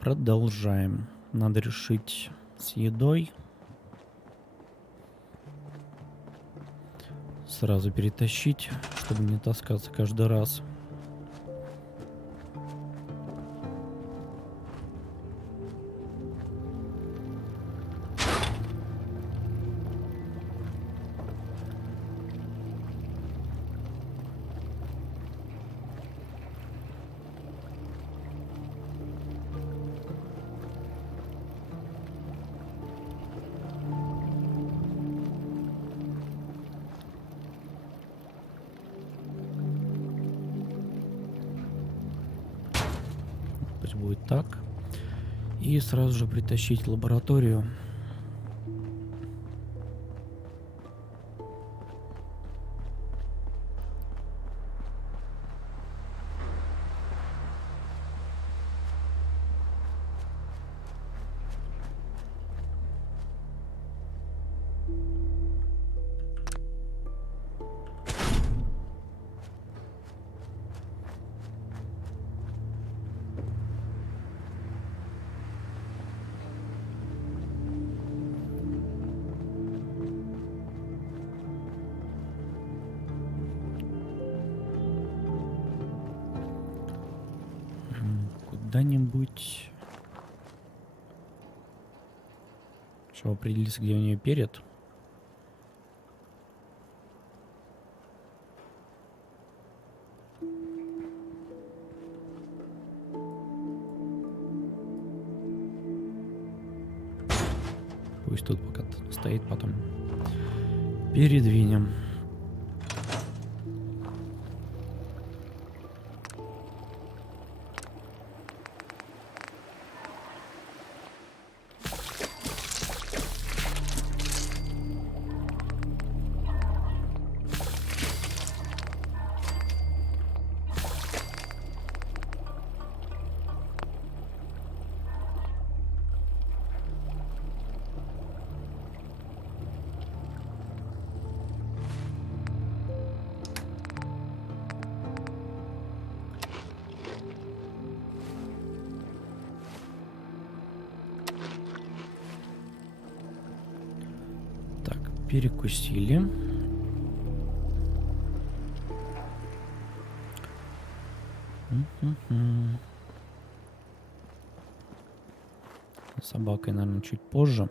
Продолжаем. Надо решить с едой. Сразу перетащить, чтобы не таскаться каждый раз. Пусть будет так. И сразу же притащить в лабораторию. Куда-нибудь. Что, определиться, где у нее перед? Пусть тут пока стоит, потом передвинем. Перекусили. С собакой, наверное, чуть позже.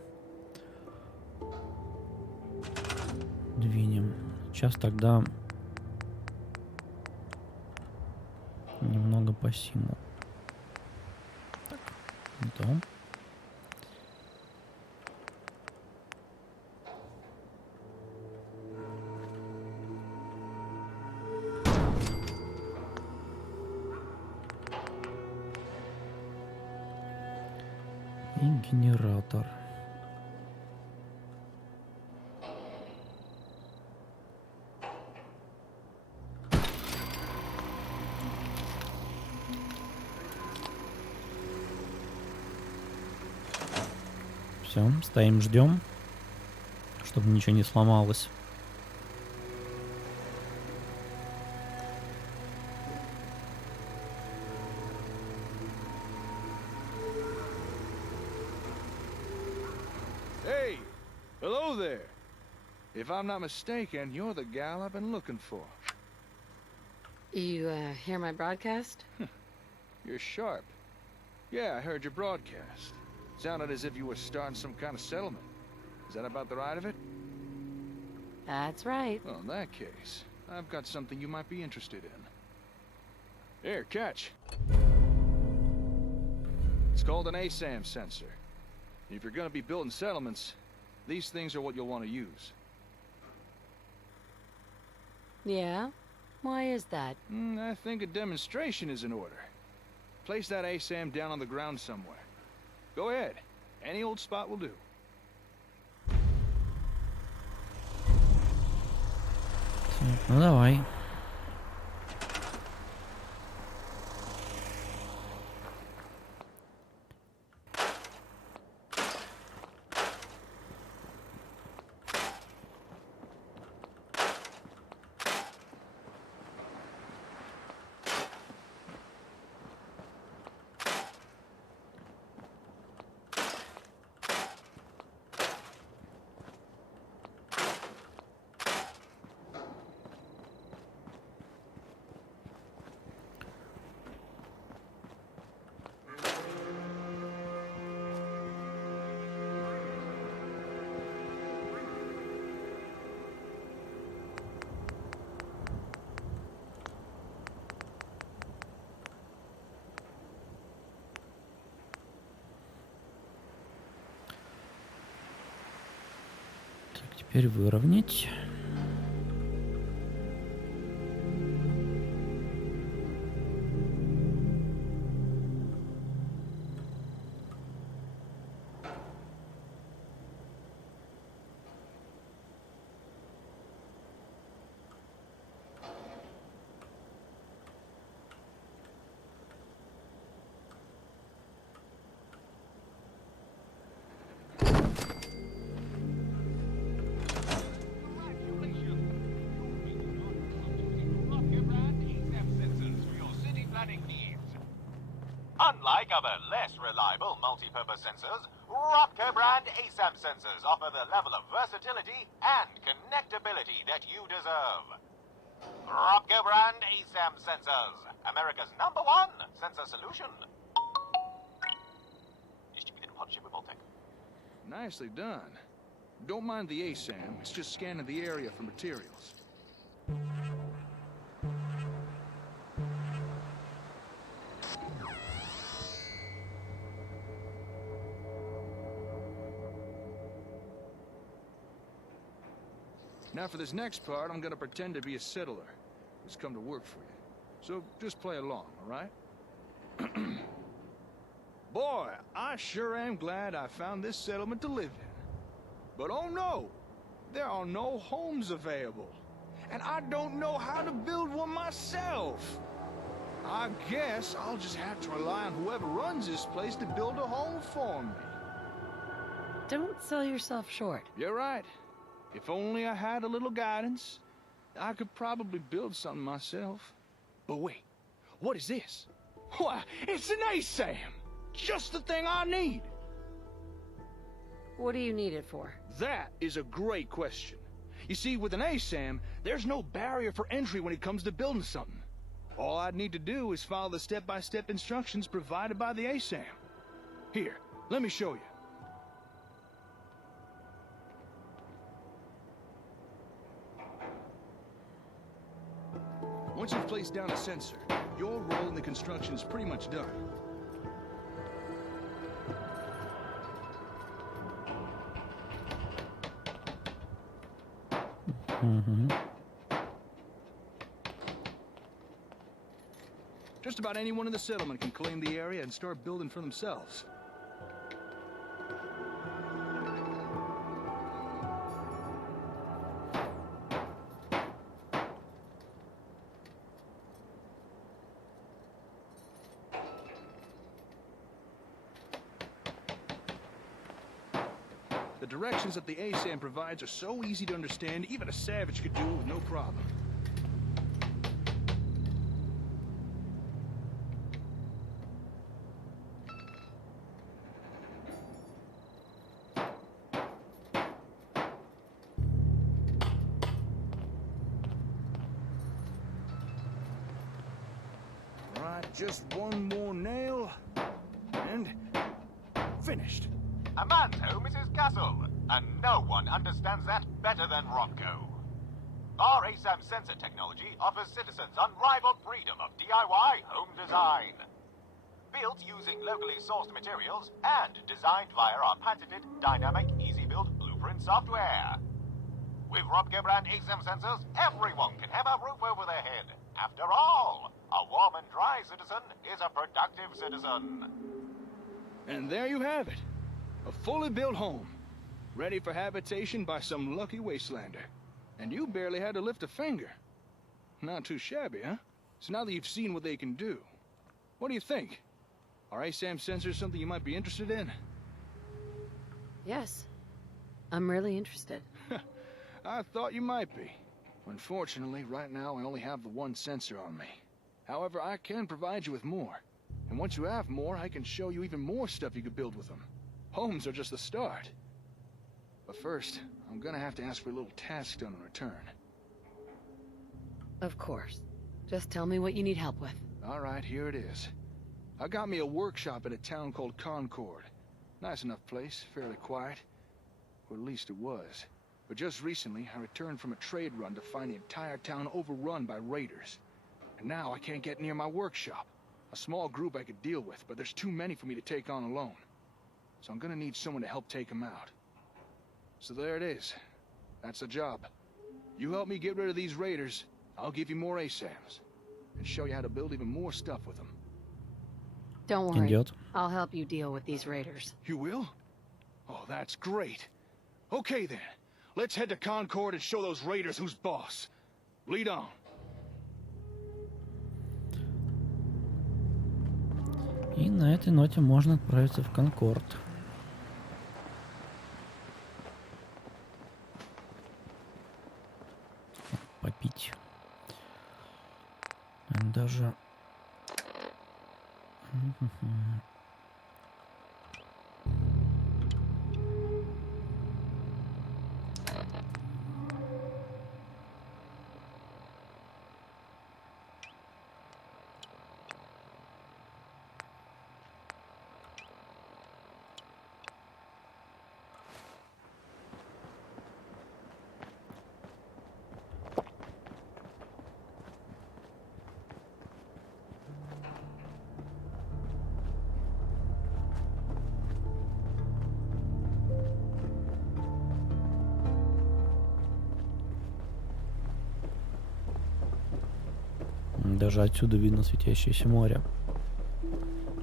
Двинем. Сейчас тогда немного по симу. Так, да. И генератор. Все, стоим, ждем, чтобы ничего не сломалось. Hello there. If I'm not mistaken, you're the gal I've been looking for. You, hear my broadcast? You're sharp. Yeah, I heard your broadcast. Sounded as if you were starting some kind of settlement. Is that about the right of it? That's right. Well, in that case, I've got something you might be interested in. Here, catch. It's called an ASAM sensor. If you're gonna be building settlements, these things are what you'll want to use. Yeah? Why is that? I think a demonstration is in order. Place that ASAM down on the ground somewhere. Go ahead. Any old spot will do. Ну давай. Теперь выровнять. Unlike other less reliable multi-purpose sensors, Rotco brand ASAM sensors offer the level of versatility and connectability that you deserve. Rotco brand ASAM sensors, America's #1 sensor solution. Distributed in partnership with Voltec. Nicely done. Don't mind the ASAM, it's just scanning the area for materials. Now for this next part, I'm gonna pretend to be a settler who's come to work for you. So just play along, all right? Boy, I sure am glad I found this settlement to live in. But oh no, there are no homes available. And I don't know how to build one myself. I guess I'll just have to rely on whoever runs this place to build a home for me. Don't sell yourself short. You're right. If only I had a little guidance, I could probably build something myself. But wait, what is this? Why, it's an ASAM! Just the thing I need! What do you need it for? That is a great question. You see, with an ASAM, there's no barrier for entry when it comes to building something. All I'd need to do is follow the step-by-step instructions provided by the ASAM. Here, let me show you. Once you've placed down a sensor, your role in the construction is pretty much done. Just about anyone in the settlement can claim the area and start building for themselves. The directions that the ASAM provides are so easy to understand, even a savage could do it with no problem. Right, just one more nail, and finished. A man's home is his castle, and no one understands that better than Rotco. Our ASAM sensor technology offers citizens unrivaled freedom of DIY home design. Built using locally sourced materials and designed via our patented dynamic easy-build blueprint software. With Rotco brand ASAM sensors, everyone can have a roof over their head. After all, a warm and dry citizen is a productive citizen. And there you have it. A fully built home, ready for habitation by some lucky wastelander. And you barely had to lift a finger. Not too shabby, huh? So now that you've seen what they can do, what do you think? Are ASAM sensors something you might be interested in? Yes. I'm really interested. I thought you might be. Unfortunately, right now I only have the one sensor on me. However, I can provide you with more. And once you have more, I can show you even more stuff you could build with them. Homes are just the start. But first, I'm gonna have to ask for a little task done in return. Of course. Just tell me what you need help with. All right, here it is. I got me a workshop at a town called Concord. Nice enough place, fairly quiet. Or at least it was. But just recently, I returned from a trade run to find the entire town overrun by raiders. And now I can't get near my workshop. A small group I could deal with, but there's too many for me to take on alone. So I'm gonna need someone to help take them out. So there it is. That's the job. You help me get rid of these raiders, I'll give you more ASAMs. And show you how to build even more stuff with them. Don't worry. Идет. I'll help you deal with these raiders. You will? Oh, that's great. Okay then. Let's head to Concord and show those raiders who's boss. Lead on. И на этой ноте можно отправиться в Конкорд. Попить. Даже... Даже отсюда видно светящееся море.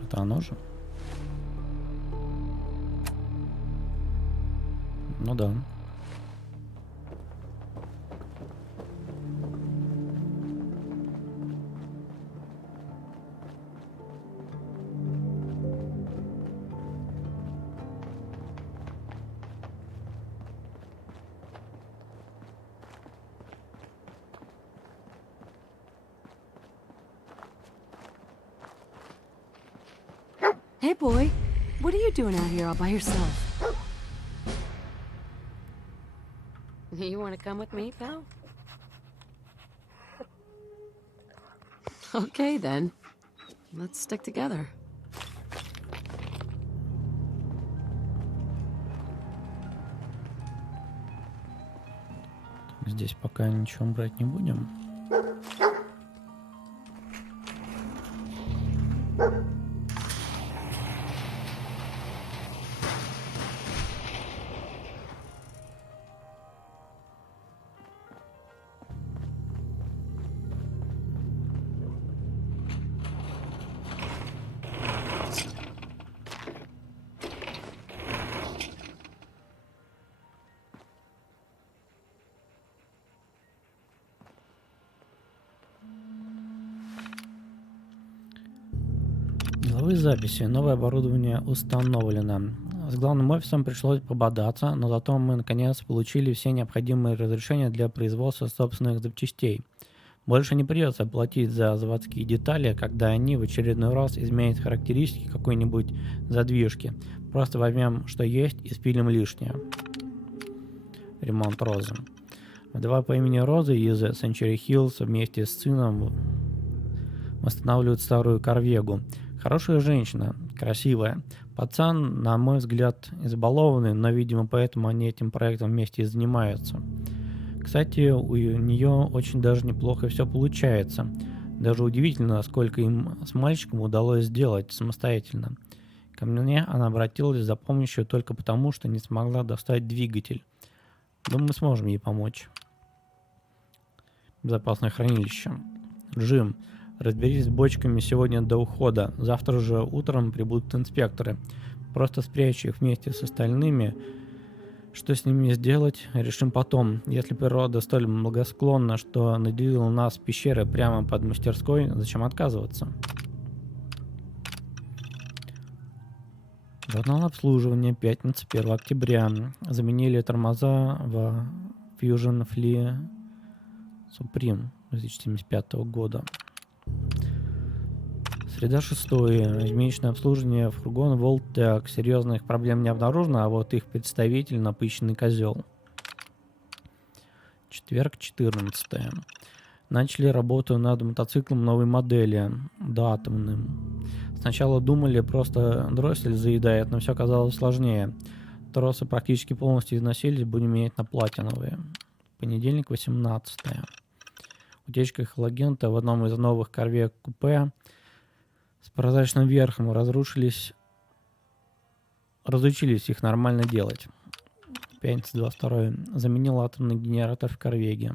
Это оно же? Ну да. Hey, boy. What are you doing out here all by yourself? You want to come with me, pal? Okay, then. Let's stick together. Здесь пока ничего брать не будем. Деловые записи. Новое оборудование установлено. С главным офисом пришлось пободаться, но зато мы наконец получили все необходимые разрешения для производства собственных запчастей. Больше не придется платить за заводские детали, когда они в очередной раз изменят характеристики какой-нибудь задвижки. Просто возьмем, что есть, и спилим лишнее. Ремонт Розы. Вдова по имени Розы из Сэнчури вместе с сыном восстанавливают старую корвегу. Хорошая женщина, красивая. Пацан, на мой взгляд, избалованный, но, видимо, поэтому они этим проектом вместе и занимаются. Кстати, у нее очень даже неплохо все получается. Даже удивительно, сколько им с мальчиком удалось сделать самостоятельно. Ко мне она обратилась за помощью только потому, что не смогла достать двигатель. Думаю, мы сможем ей помочь. Безопасное хранилище. Джим. Разберись с бочками сегодня до ухода. Завтра же утром прибудут инспекторы. Просто спрячь их вместе с остальными. Что с ними сделать, решим потом. Если природа столь благосклонна, что наделила нас пещеры прямо под мастерской, зачем отказываться? Журнал обслуживания. Пятница, 1 октября. Заменили тормоза в Fusion Flea Supreme 2075 года. Среда 6. Ежемесячное обслуживание фургона Волтек. Серьезных проблем не обнаружено, а вот их представитель напыщенный козел. Четверг, 14. Начали работу над мотоциклом новой модели. Датумным. Сначала думали, просто дроссель заедает, но все оказалось сложнее. Тросы практически полностью износились, будем менять на платиновые. Понедельник, 18. Утечка халогента в одном из новых корвек купе с прозрачным верхом разучились их нормально делать. Пятница 22. Заменил атомный генератор в Корвеге.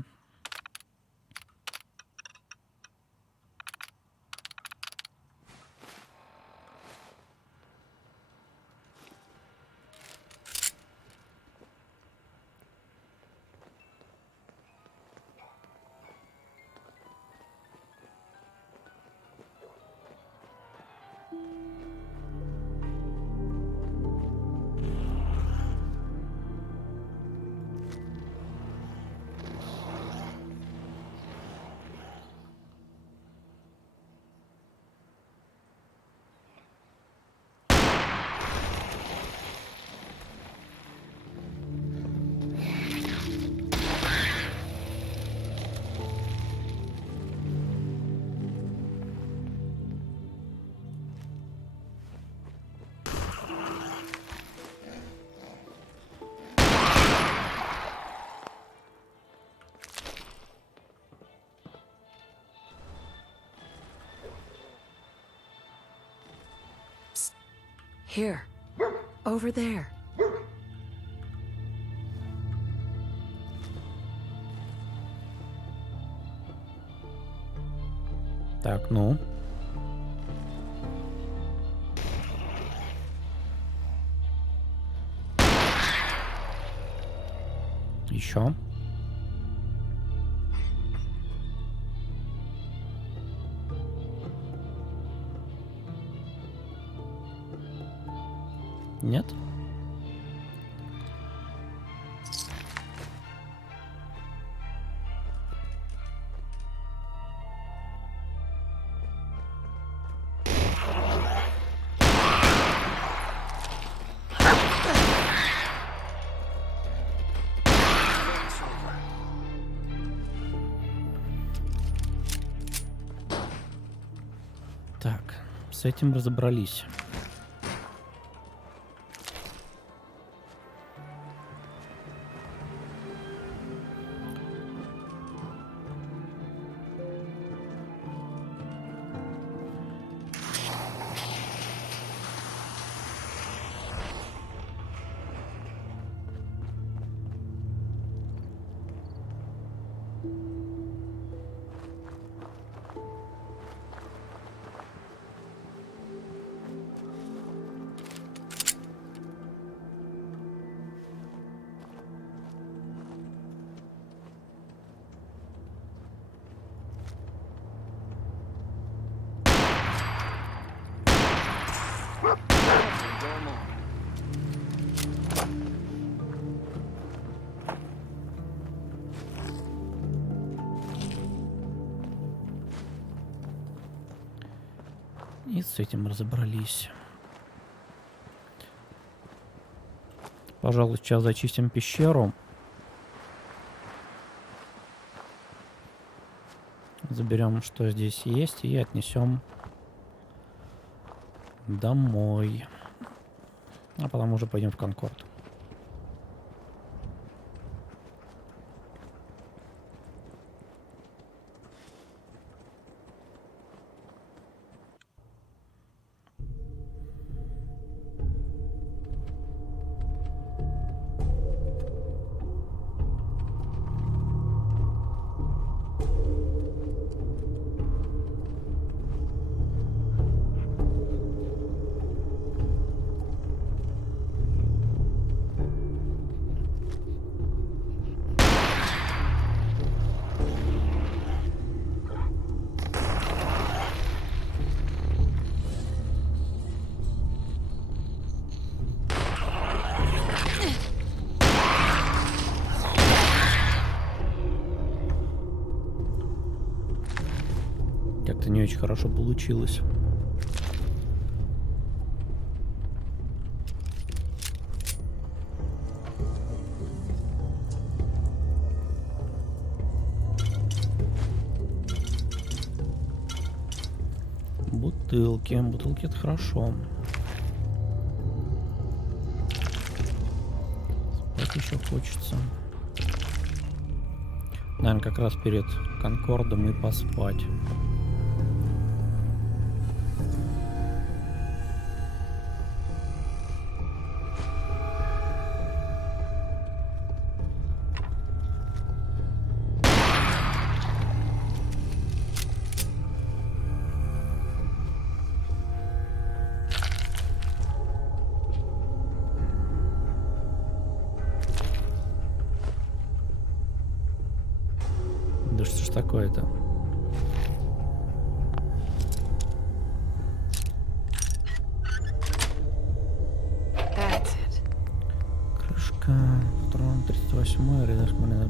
Here. Over there. Так, ну. Еще. Нет? Так, с этим разобрались. И с этим разобрались. Пожалуй, сейчас зачистим пещеру. Заберем, что здесь есть, и отнесем домой. А потом уже пойдем в Конкорд. Как-то не очень хорошо получилось. Бутылки. Бутылки — это хорошо. Спать еще хочется. Наверное, как раз перед Конкордом и поспать. какое-то. Крышка. Патрон 38-й. Рядом на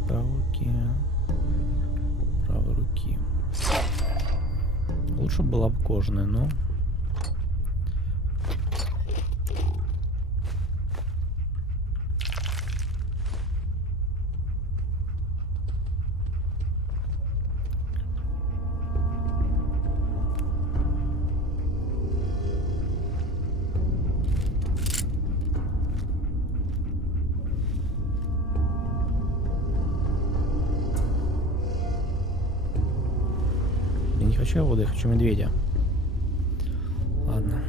правой руки. Лучше была бы кожаная, но... Я не хочу воду, я хочу медведя. Ладно.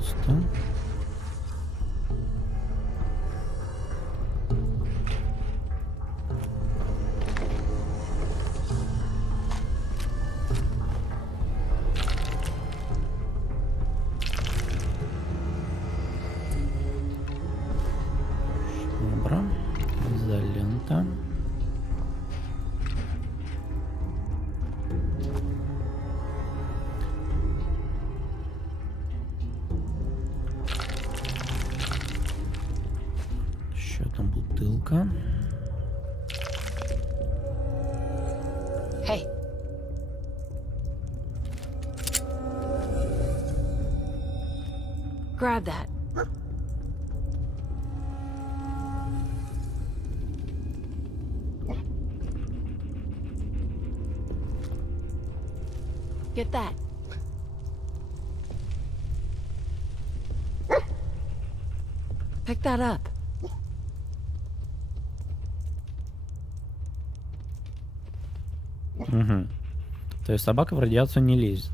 Что? Добро. Изолента. Еще там бутылка. Hey. Grab that. Get that. Pick that up. Угу. То есть собака в радиацию не лезет.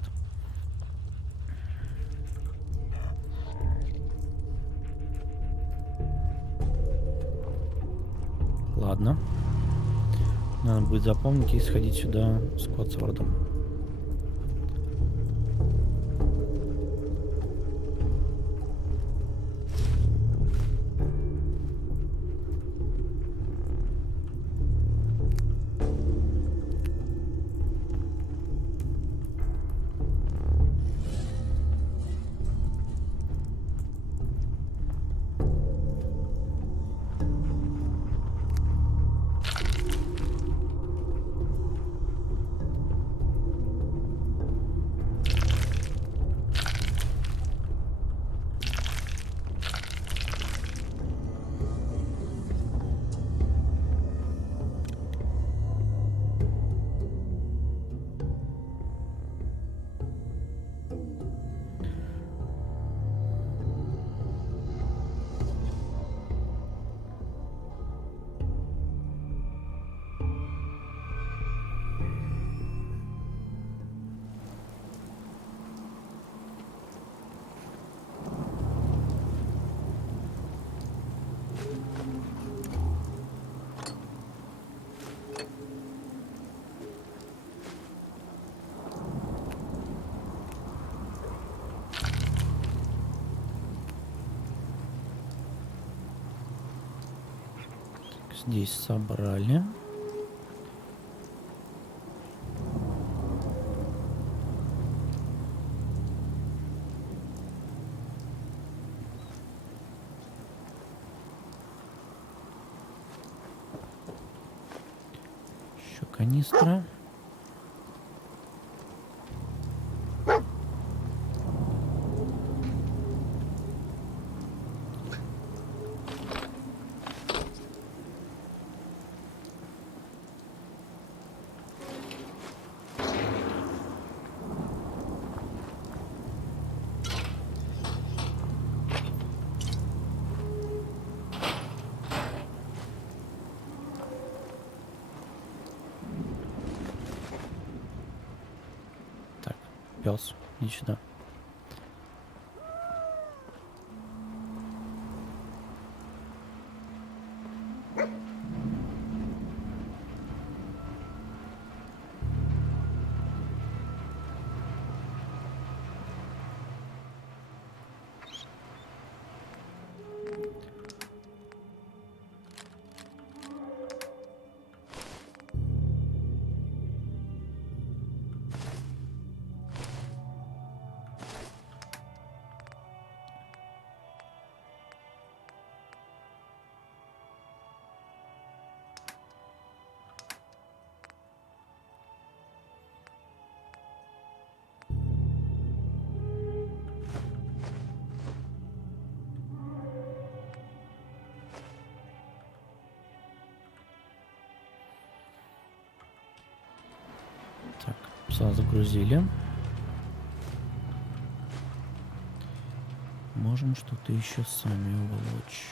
Ладно. Надо будет запомнить и сходить сюда с Котсвордом. Здесь собрали. Еще канистра. пес. Иди сюда. Так, пса загрузили. Можем что-то еще сами уволочь.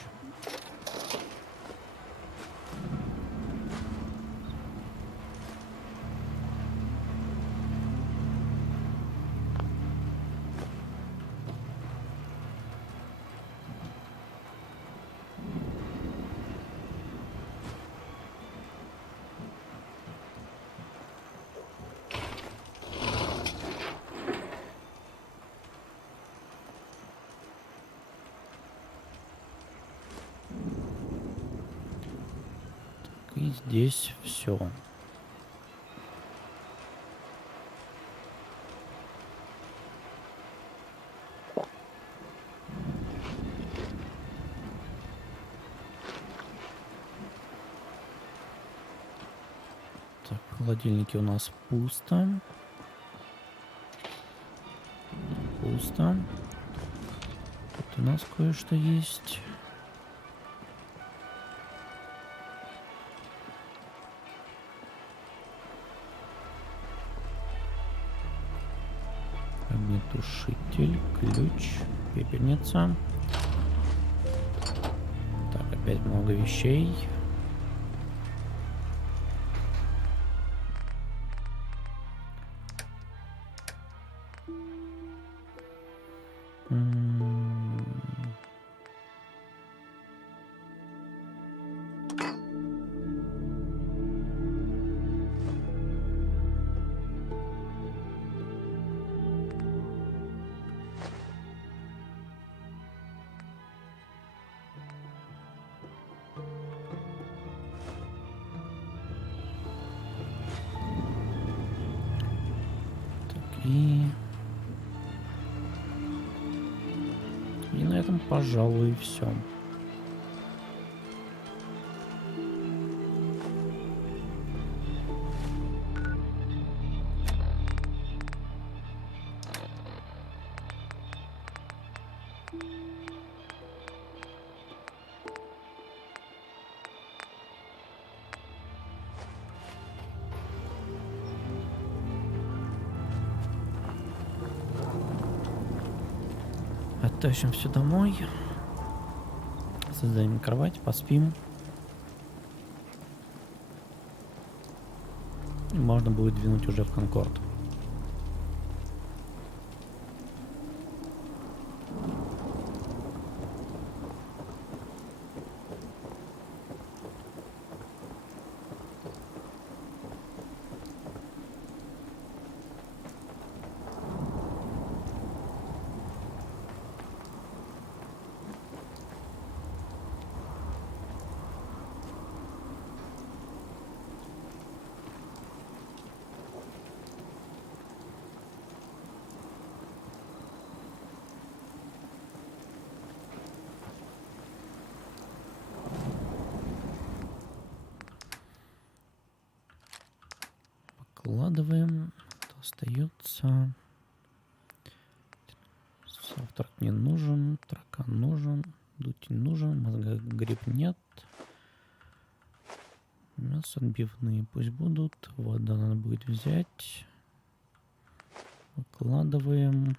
И здесь все. Так, в холодильнике у нас пусто. Пусто. Тут у нас кое-что есть. Огнетушитель, ключ, пепельница. Так, опять много вещей. И на этом, пожалуй, все. Оттащим все домой. Создаем кровать, поспим. И можно будет двинуть уже в Конкорд. Покладываем. Остается. Завтрак не нужен. Таракан нужен. Дуть нужен. Мозгогреб нет. Мясо отбивные пусть будут. Вода надо будет взять. Выкладываем.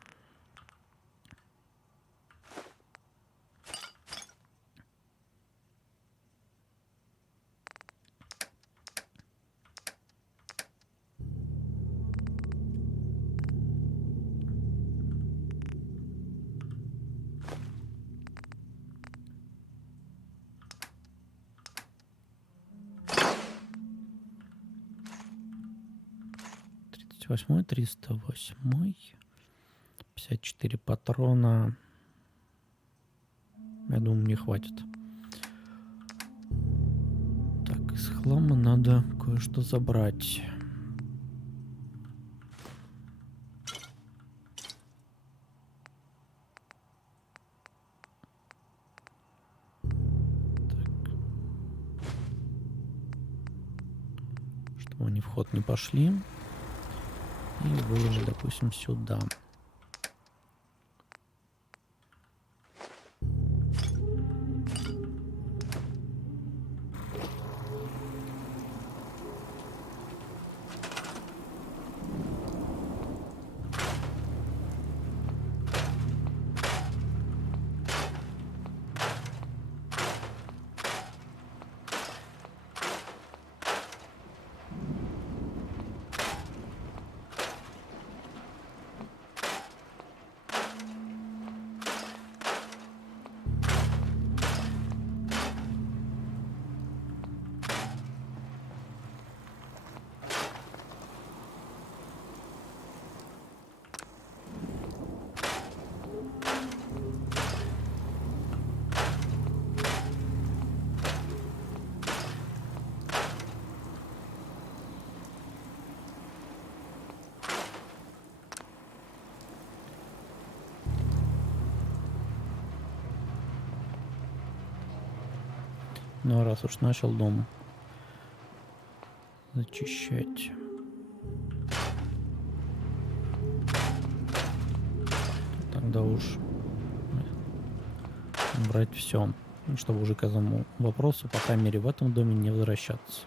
208, 308, 54 патрона. Я думаю, мне хватит. Так, из хлама надо кое-что забрать. Чтобы они в ход не пошли. И выложить, допустим, сюда. Ну, раз уж начал дом зачищать. Тогда уж брать все, чтобы уже к этому вопросу, по крайней мере, в этом доме не возвращаться.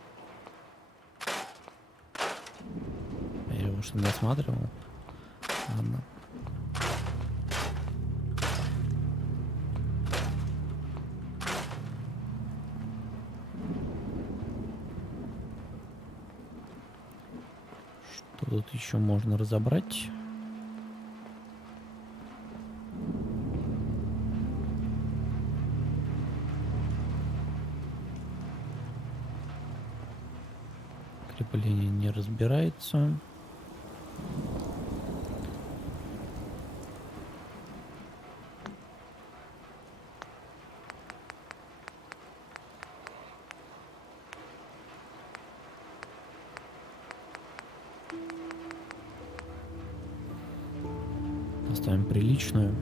Я его что не осматривал. Ладно. Что тут еще можно разобрать? Крепление не разбирается. Поставим приличную.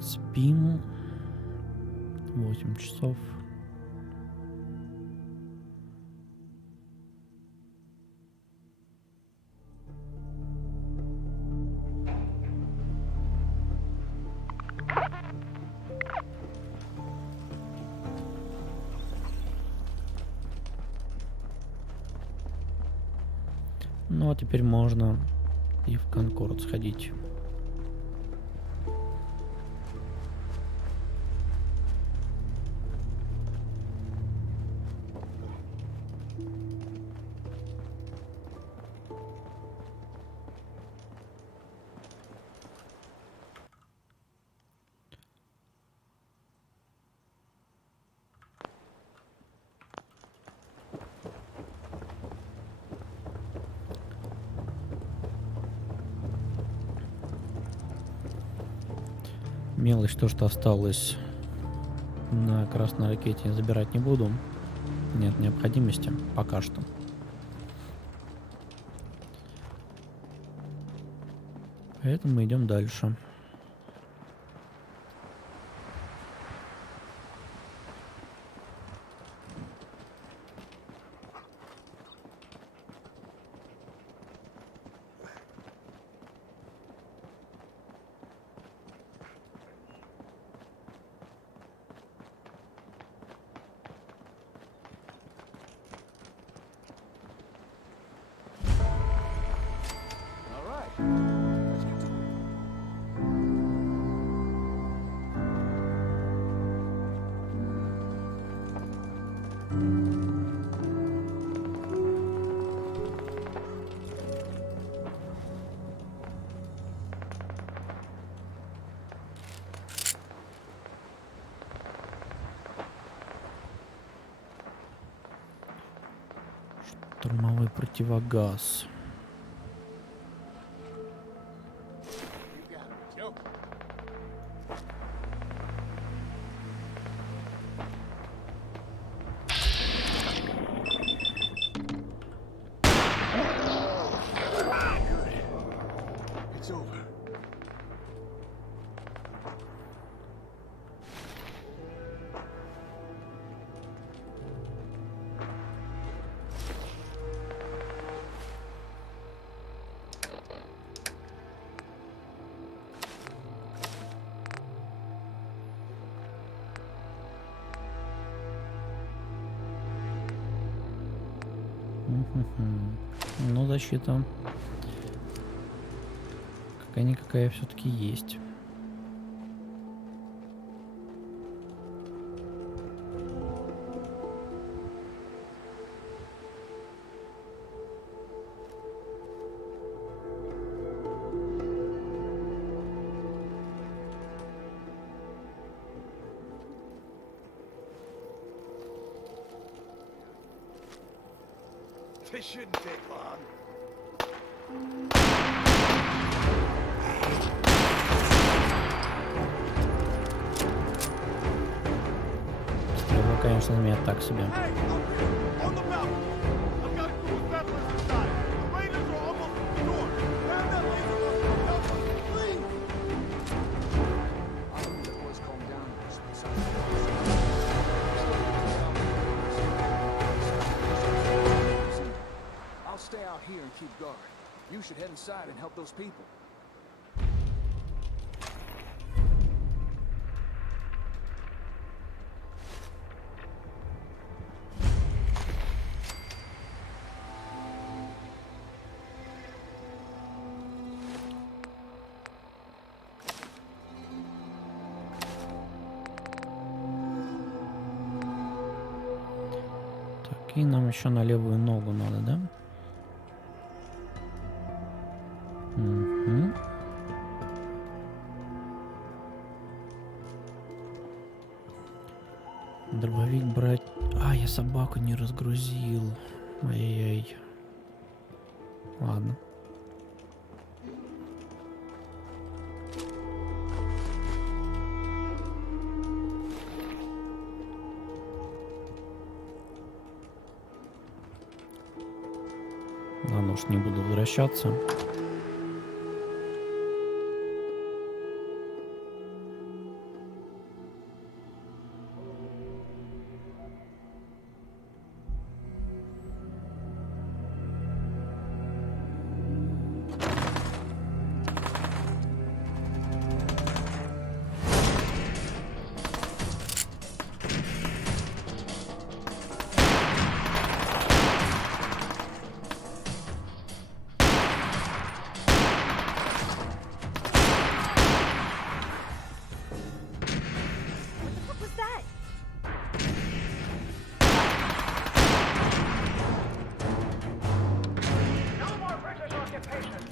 Спим 8 часов. Ну а теперь можно и в Конкорд сходить. Мелочь, то, что осталось на красной ракете, забирать не буду. Нет необходимости пока что. Поэтому мы идем дальше. Штурмовой противогаз. It's over. Ну, защита какая-никакая все-таки есть. This shouldn't take long. Стрела, конечно, на меня так себе. Hey, up here, on the mountain. I've got a group of settlers inside. The raiders are almost at the door. Grab that laser gun and help us, please. I don't let boys calm down. I'll stay out here and keep guard. You should head inside and help those people. Так, и нам еще на левую ногу надо, да? Угу. Дробовик брать. А, я собаку не разгрузил. Ай-яй-яй. Ладно. Ладно, уж не буду возвращаться. What was that? No more British occupation.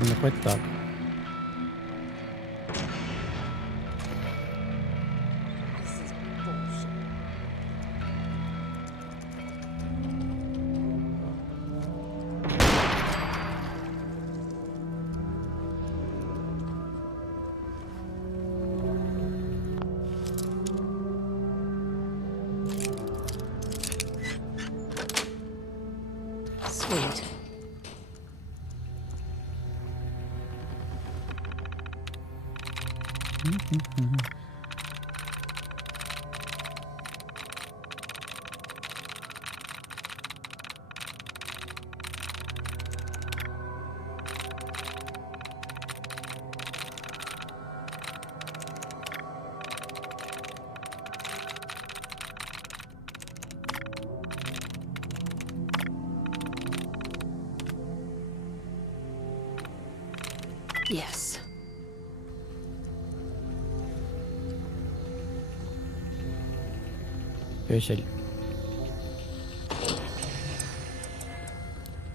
Ну, хоть так. This is bullshit. Wait. Yes. Пёсель.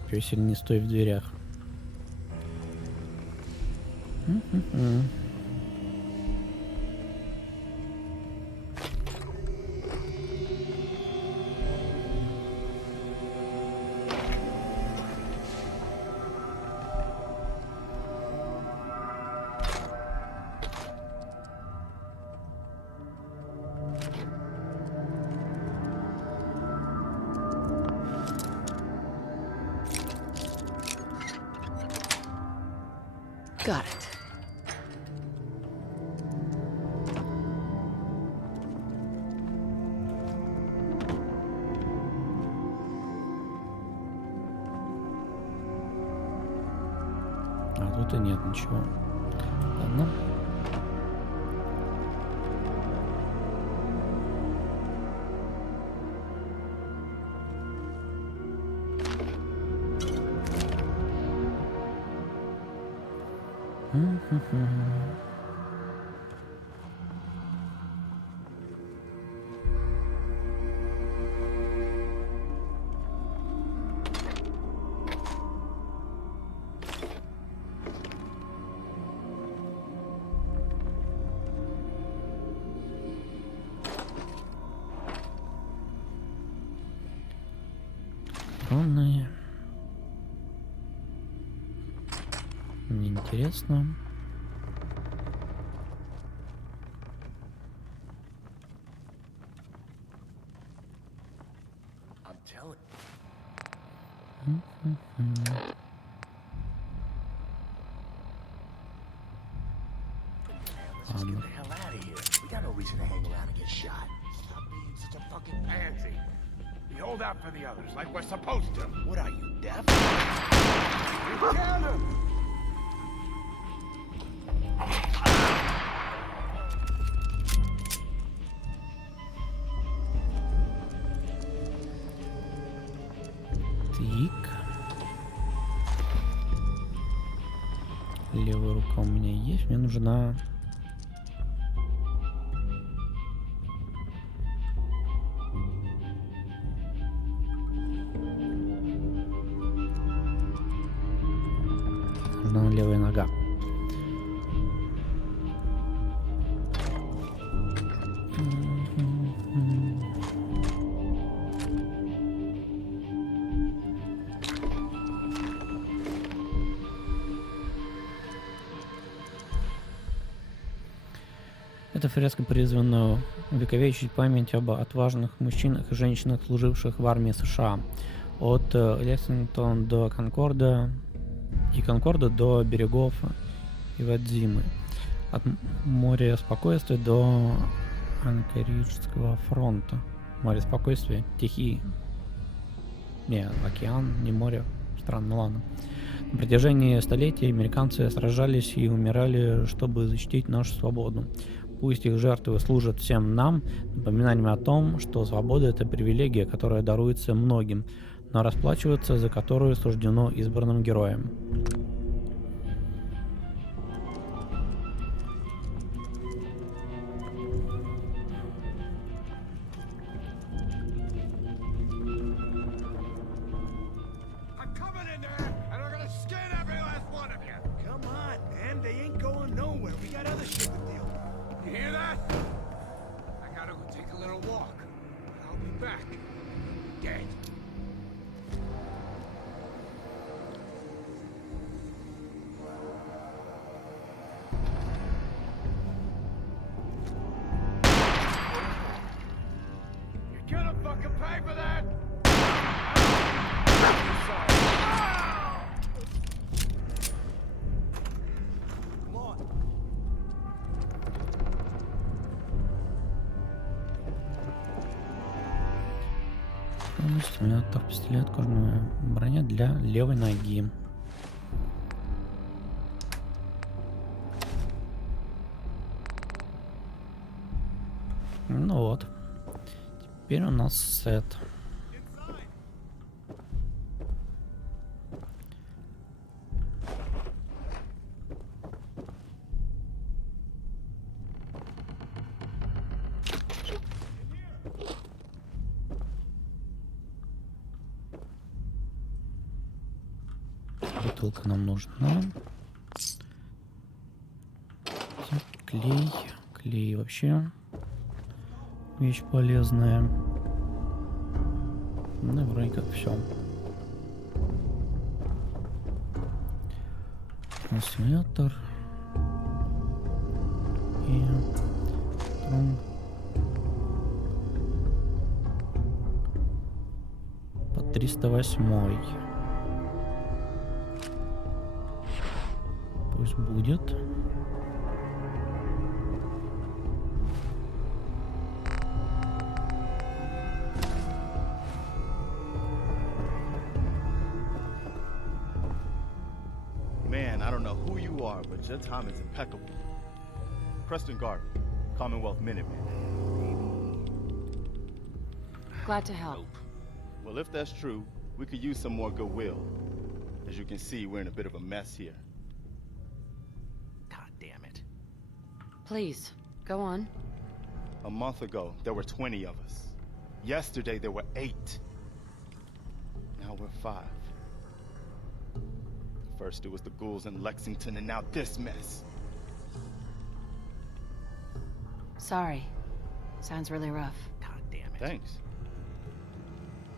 Пёсель, не стой в дверях. Got it. А тут и нет ничего. Ладно. Электронные. Неинтересно. Ладно. You hold out for the others like we're supposed to. What are you, deaf? You can him! Так. Левая рука у меня есть. Мне нужна... Нужна левая нога. Эта фреска призвана увековечить память об отважных мужчинах и женщинах, служивших в армии США. От Лексингтона до Конкорда и Конкорда до берегов Ивадзимы. От моря спокойствия до Анкориджского фронта. Море спокойствия, Тихий... Не, океан, не море. Странно, ладно. На протяжении столетий американцы сражались и умирали, чтобы защитить нашу свободу. Пусть их жертвы служат всем нам, напоминанием о том, что свобода — это привилегия, которая даруется многим, но расплачиваться за которую суждено избранным героям. Gonna fucking pay for that! Стимулятор, пистолет, кожаная броня для левой ноги. Ну вот. Теперь у нас сет. Бутылка нам нужна. Клей. Клей вообще вещь полезная. Ну, вроде как все. Трансформатор. И по 308. Пусть будет. Man, I don't know who you are, but your time is impeccable. Preston Garvey, Commonwealth Minuteman. Glad to help. Well, if that's true, we could use some more goodwill. As you can see, we're in a bit of a mess here. God damn it. Please, go on. A month ago, there were 20 of us. Yesterday, there were 8. Now we're 5. First, it was the ghouls in Lexington, and now this mess. Sorry. Sounds really rough. God damn it. Thanks.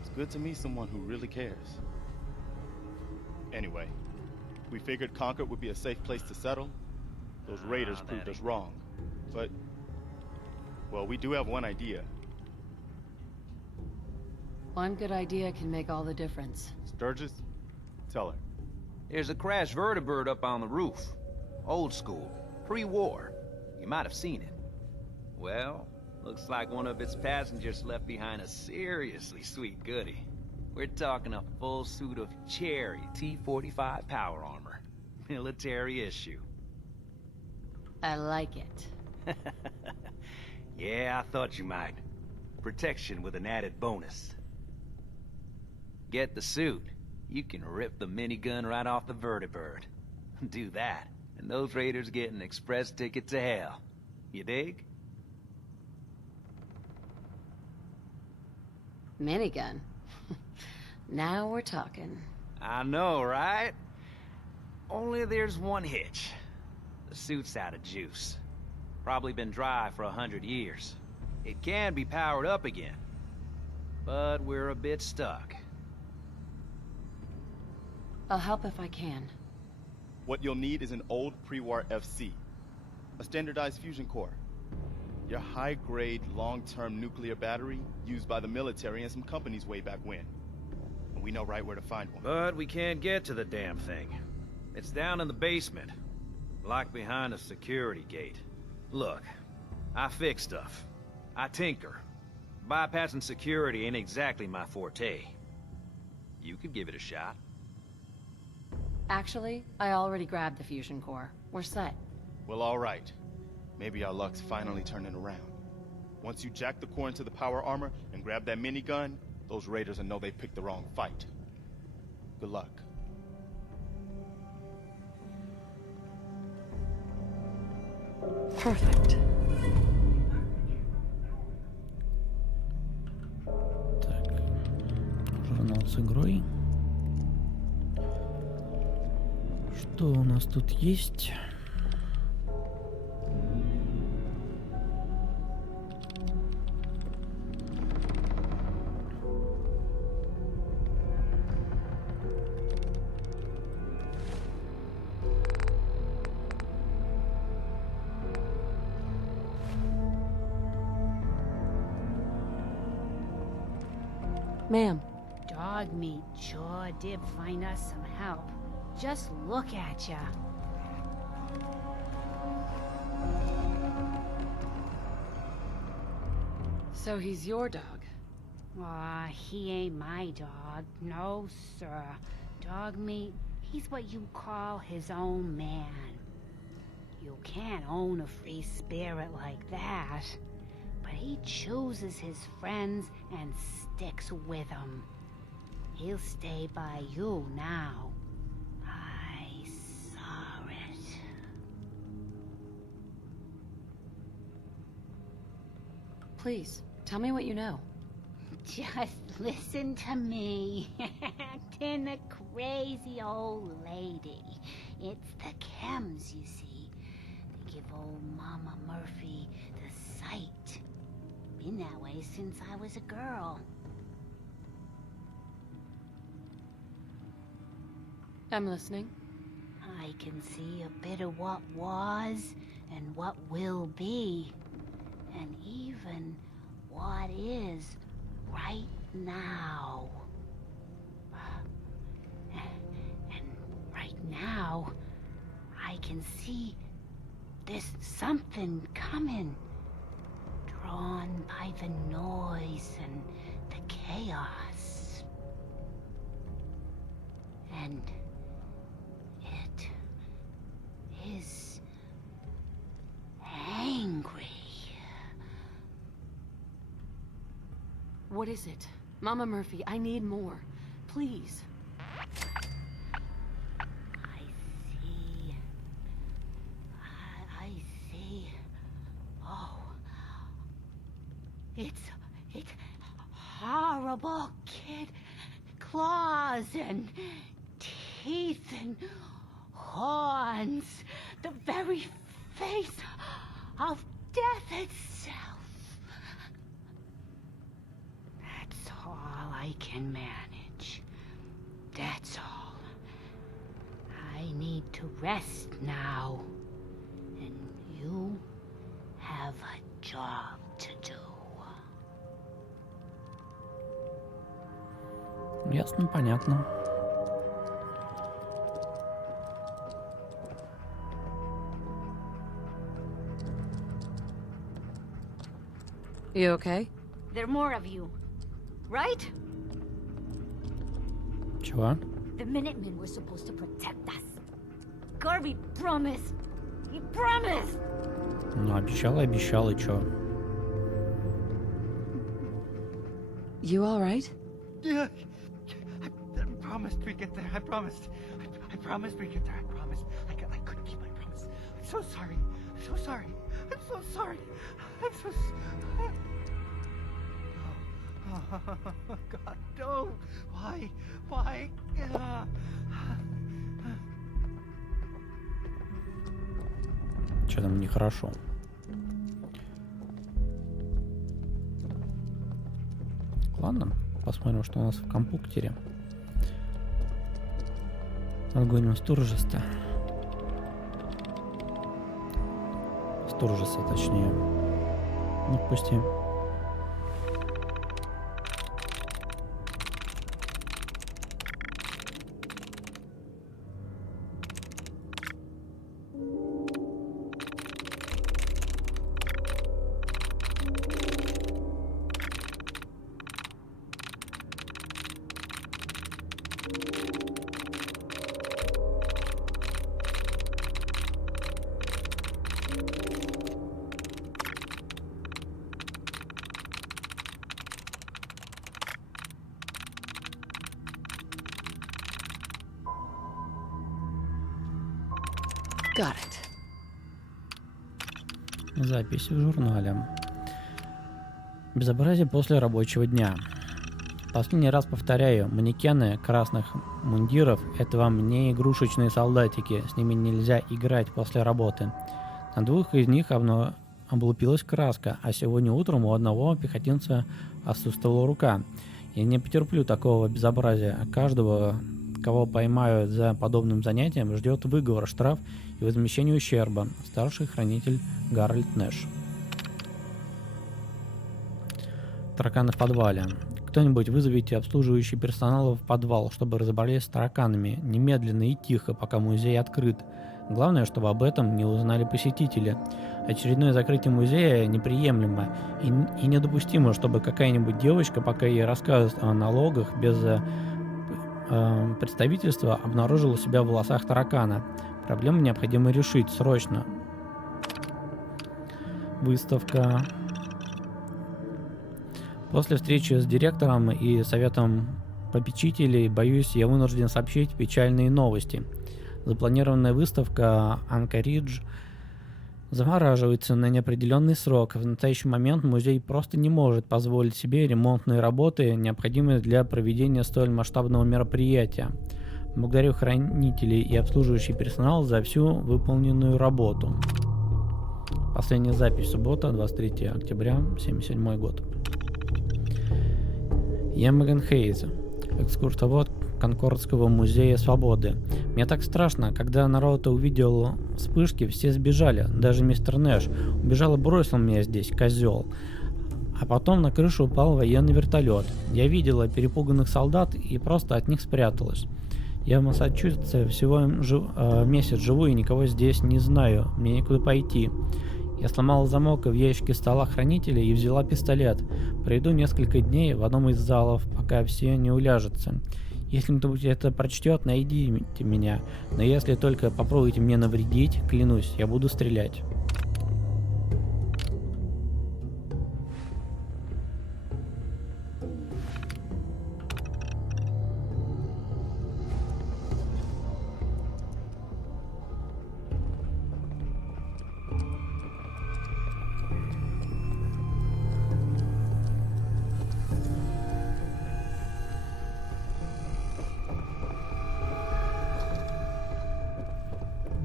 It's good to meet someone who really cares. Anyway, we figured Concord would be a safe place to settle. Those raiders proved us wrong. But, well, we do have one idea. One good idea can make all the difference. Sturgis, tell her. There's a crashed vertibird up on the roof. Old school. Pre-war. You might have seen it. Well, looks like one of its passengers left behind a seriously sweet goodie. We're talking a full suit of cherry T-45 power armor. Military issue. I like it. Yeah, I thought you might. Protection with an added bonus. Get the suit. You can rip the minigun right off the vertibird. Do that, and those raiders get an express ticket to hell. You dig? Minigun. Now we're talking. I know, right? Only there's one hitch. The suit's out of juice. Probably been dry for 100 years. It can be powered up again. But we're a bit stuck. I'll help if I can. What you'll need is an old pre-war FC. A standardized fusion core. Your high-grade, long-term nuclear battery used by the military and some companies way back when. And we know right where to find one. But we can't get to the damn thing. It's down in the basement. Locked behind a security gate. Look, I fix stuff. I tinker. Bypassing security ain't exactly my forte. You could give it a shot. Actually, I already grabbed the fusion core. We're set. Well, all right. Maybe our luck's finally turning around. Once you jack the core into the power armor and grab that minigun, those raiders will know they picked the wrong fight. Good luck. Perfect. Так, журнал с игрой. Что у нас тут есть? Ma'am. Dog meat sure did find us some help. Just look at ya. So he's your dog? He ain't my dog. No, sir. Dog meat, he's what you call his own man. You can't own a free spirit like that. But he chooses his friends and sticks with them. He'll stay by you now. I saw it. Please, tell me what you know. Just listen to me. Acting a crazy old lady. It's the chems, you see. They give old Mama Murphy the sight. Been that way since I was a girl. I'm listening. I can see a bit of what was and what will be. And even what is right now. And right now, I can see there's something coming. Drawn by the noise and the chaos. And it is angry. What is it? Mama Murphy, I need more. Please. I see. I see. Oh. It's horrible, kid. Claws and teeth and horns. The very face of death itself. That's all I can manage. That's all. I need to rest now. And you have a job to do. Ясно, понятно. You okay? There are more of you, right? Чего? The Minutemen were supposed to protect us. Garvey promised. He promised. Ну, обещал, и чё? You alright? Yeah. I promised we'd get there. I promised. I promised we'd get there. I promised. I couldn't keep my promise. I'm so sorry. I'm so sorry. I'm so sorry. I'm so sorry. Oh, God, no. Why? Why? Чё там нехорошо? Ладно, посмотрим, что у нас в компьютере. Отгоним Сторжеста. Сторжеста, точнее. Ну, пусти. Got it. Записи в журнале. Безобразие после рабочего дня. Последний раз повторяю, манекены красных мундиров — это вам не игрушечные солдатики, с ними нельзя играть после работы. На двух из них облупилась краска, а сегодня утром у одного пехотинца отсутствовала рука. Я не потерплю такого безобразия, а каждого, кого поймают за подобным занятием, ждет выговор, штраф и возмещение ущерба. Старший хранитель Гарольд Нэш. Тараканы в подвале. Кто-нибудь вызовите обслуживающий персонал в подвал, чтобы разобрались с тараканами. Немедленно и тихо, пока музей открыт. Главное, чтобы об этом не узнали посетители. Очередное закрытие музея неприемлемо и недопустимо, чтобы какая-нибудь девочка, пока ей рассказывают о налогах без представительства, обнаружила у себя в волосах таракана. Проблему необходимо решить срочно. Выставка. После встречи с директором и советом попечителей, боюсь, я вынужден сообщить печальные новости. Запланированная выставка Анкоридж замораживается на неопределенный срок. В настоящий момент музей просто не может позволить себе ремонтные работы, необходимые для проведения столь масштабного мероприятия. Благодарю хранителей и обслуживающий персонал за всю выполненную работу. Последняя запись, суббота, 23 октября, 1977 год. Я Меган Хейз, экскурсовод Конкордского музея свободы. Мне так страшно, когда народ увидел вспышки, все сбежали, даже мистер Нэш убежал и бросил меня здесь, козел. А потом на крышу упал военный вертолет. Я видела перепуганных солдат и просто от них спряталась. Я в Массачусетсе всего месяц живу и никого здесь не знаю, мне некуда пойти. Я сломала замок в ящике стола хранителя и взяла пистолет. Проведу несколько дней в одном из залов, пока все не уляжутся. Если кто-нибудь это прочтет, найдите меня. Но если только попробуете мне навредить, клянусь, я буду стрелять.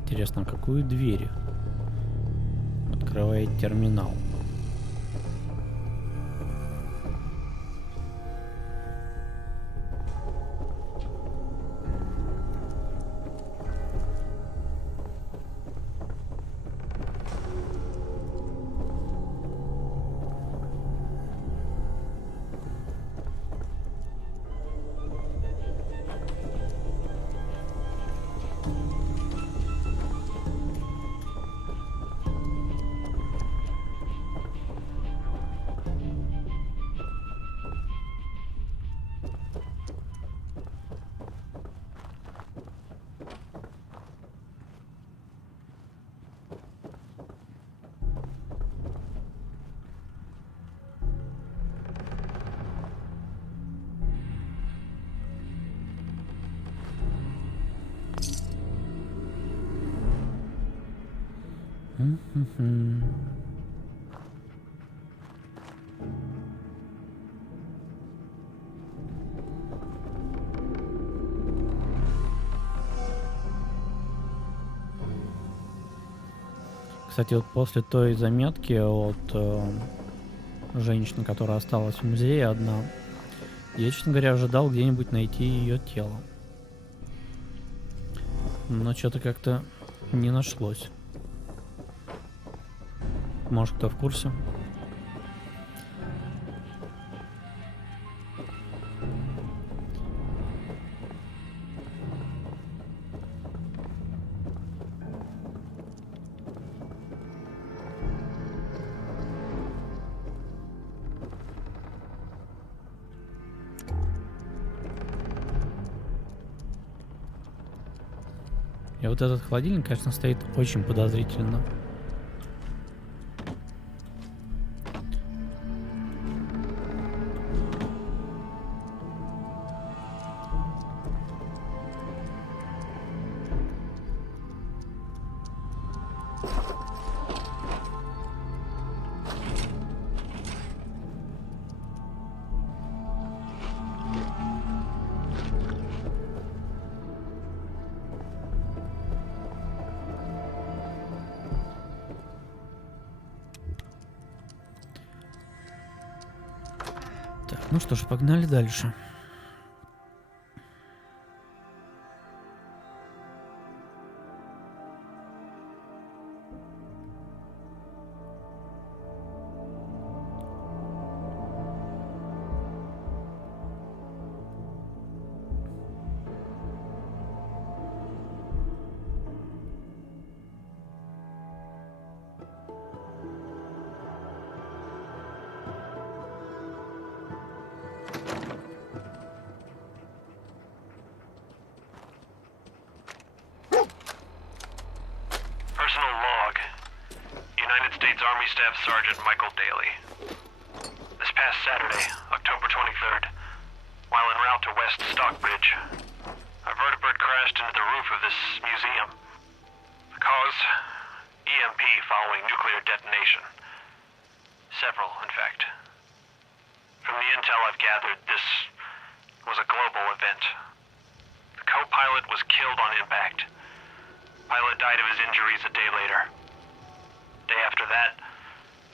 Интересно, какую дверь открывает терминал? Кстати, вот после той заметки от женщины, которая осталась в музее одна, я, честно говоря, ожидал где-нибудь найти ее тело. Но что-то как-то не нашлось. Может, кто в курсе? И вот этот холодильник, конечно, стоит очень подозрительно. Ну что ж, погнали дальше. Staff Sergeant Michael Daly. This past Saturday, October 23rd, while en route to West Stockbridge, a vertibird crashed into the roof of this museum. The cause? EMP following nuclear detonation. Several, in fact. From the intel I've gathered, this was a global event. The co-pilot was killed on impact. Pilot died of his injuries a day later. Day after that,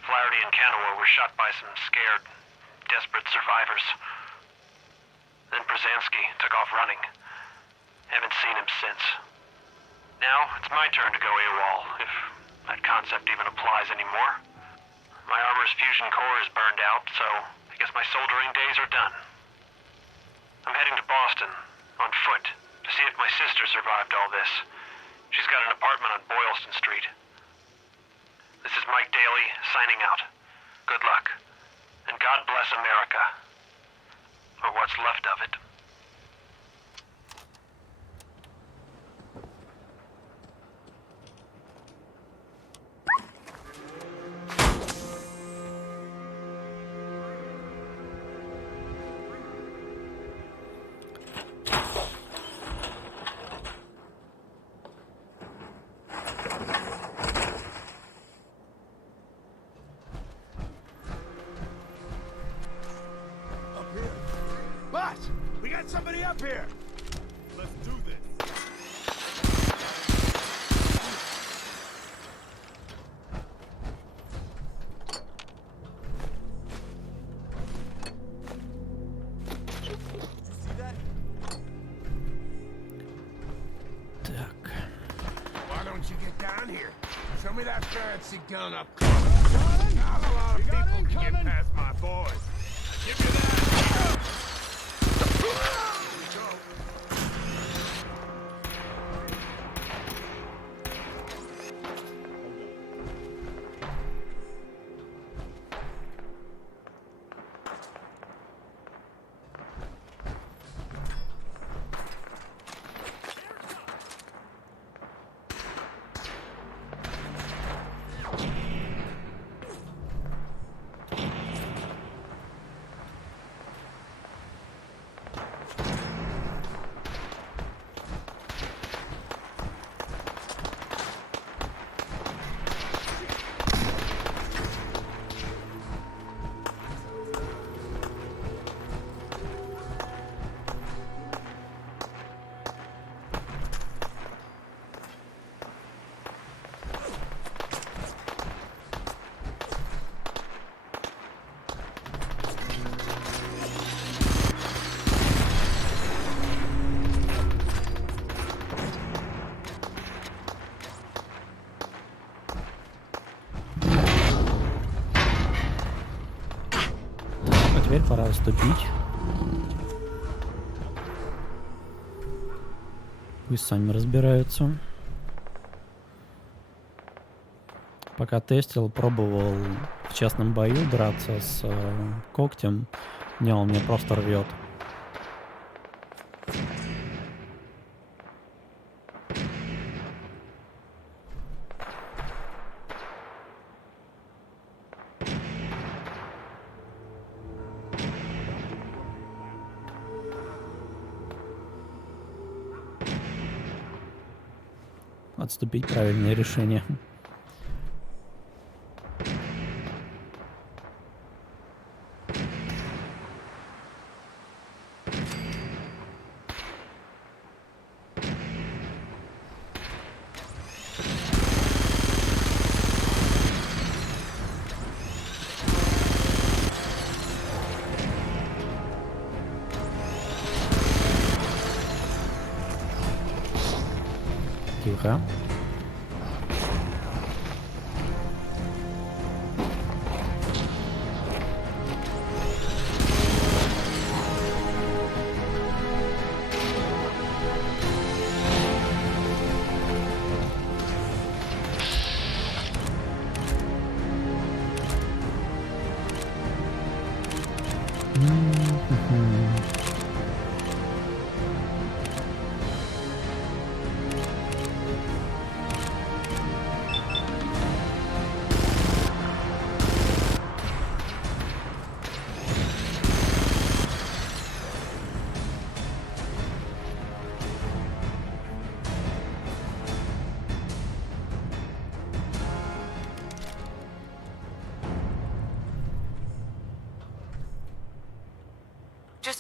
Flaherty and Canoa were shot by some scared, desperate survivors. Then Brzezinski took off running. Haven't seen him since. Now, it's my turn to go AWOL, if that concept even applies anymore. My armor's fusion core is burned out, so I guess my soldering days are done. I'm heading to Boston, on foot, to see if my sister survived all this. She's got an apartment on Boylston Street. This is Mike Daly, signing out. Good luck. And God bless America. Or what's left of it. We got somebody up here! Let's do this. See that? Так. Why don't you get down here? Show me that fancy gun up close. Not a lot of people can get past my boys. Give me that! Теперь пора уступить. Пусть сами разбираются. Пока тестил, пробовал в частном бою драться с когтем. Не, он меня просто рвет. Отступить — правильное решение. Тихо.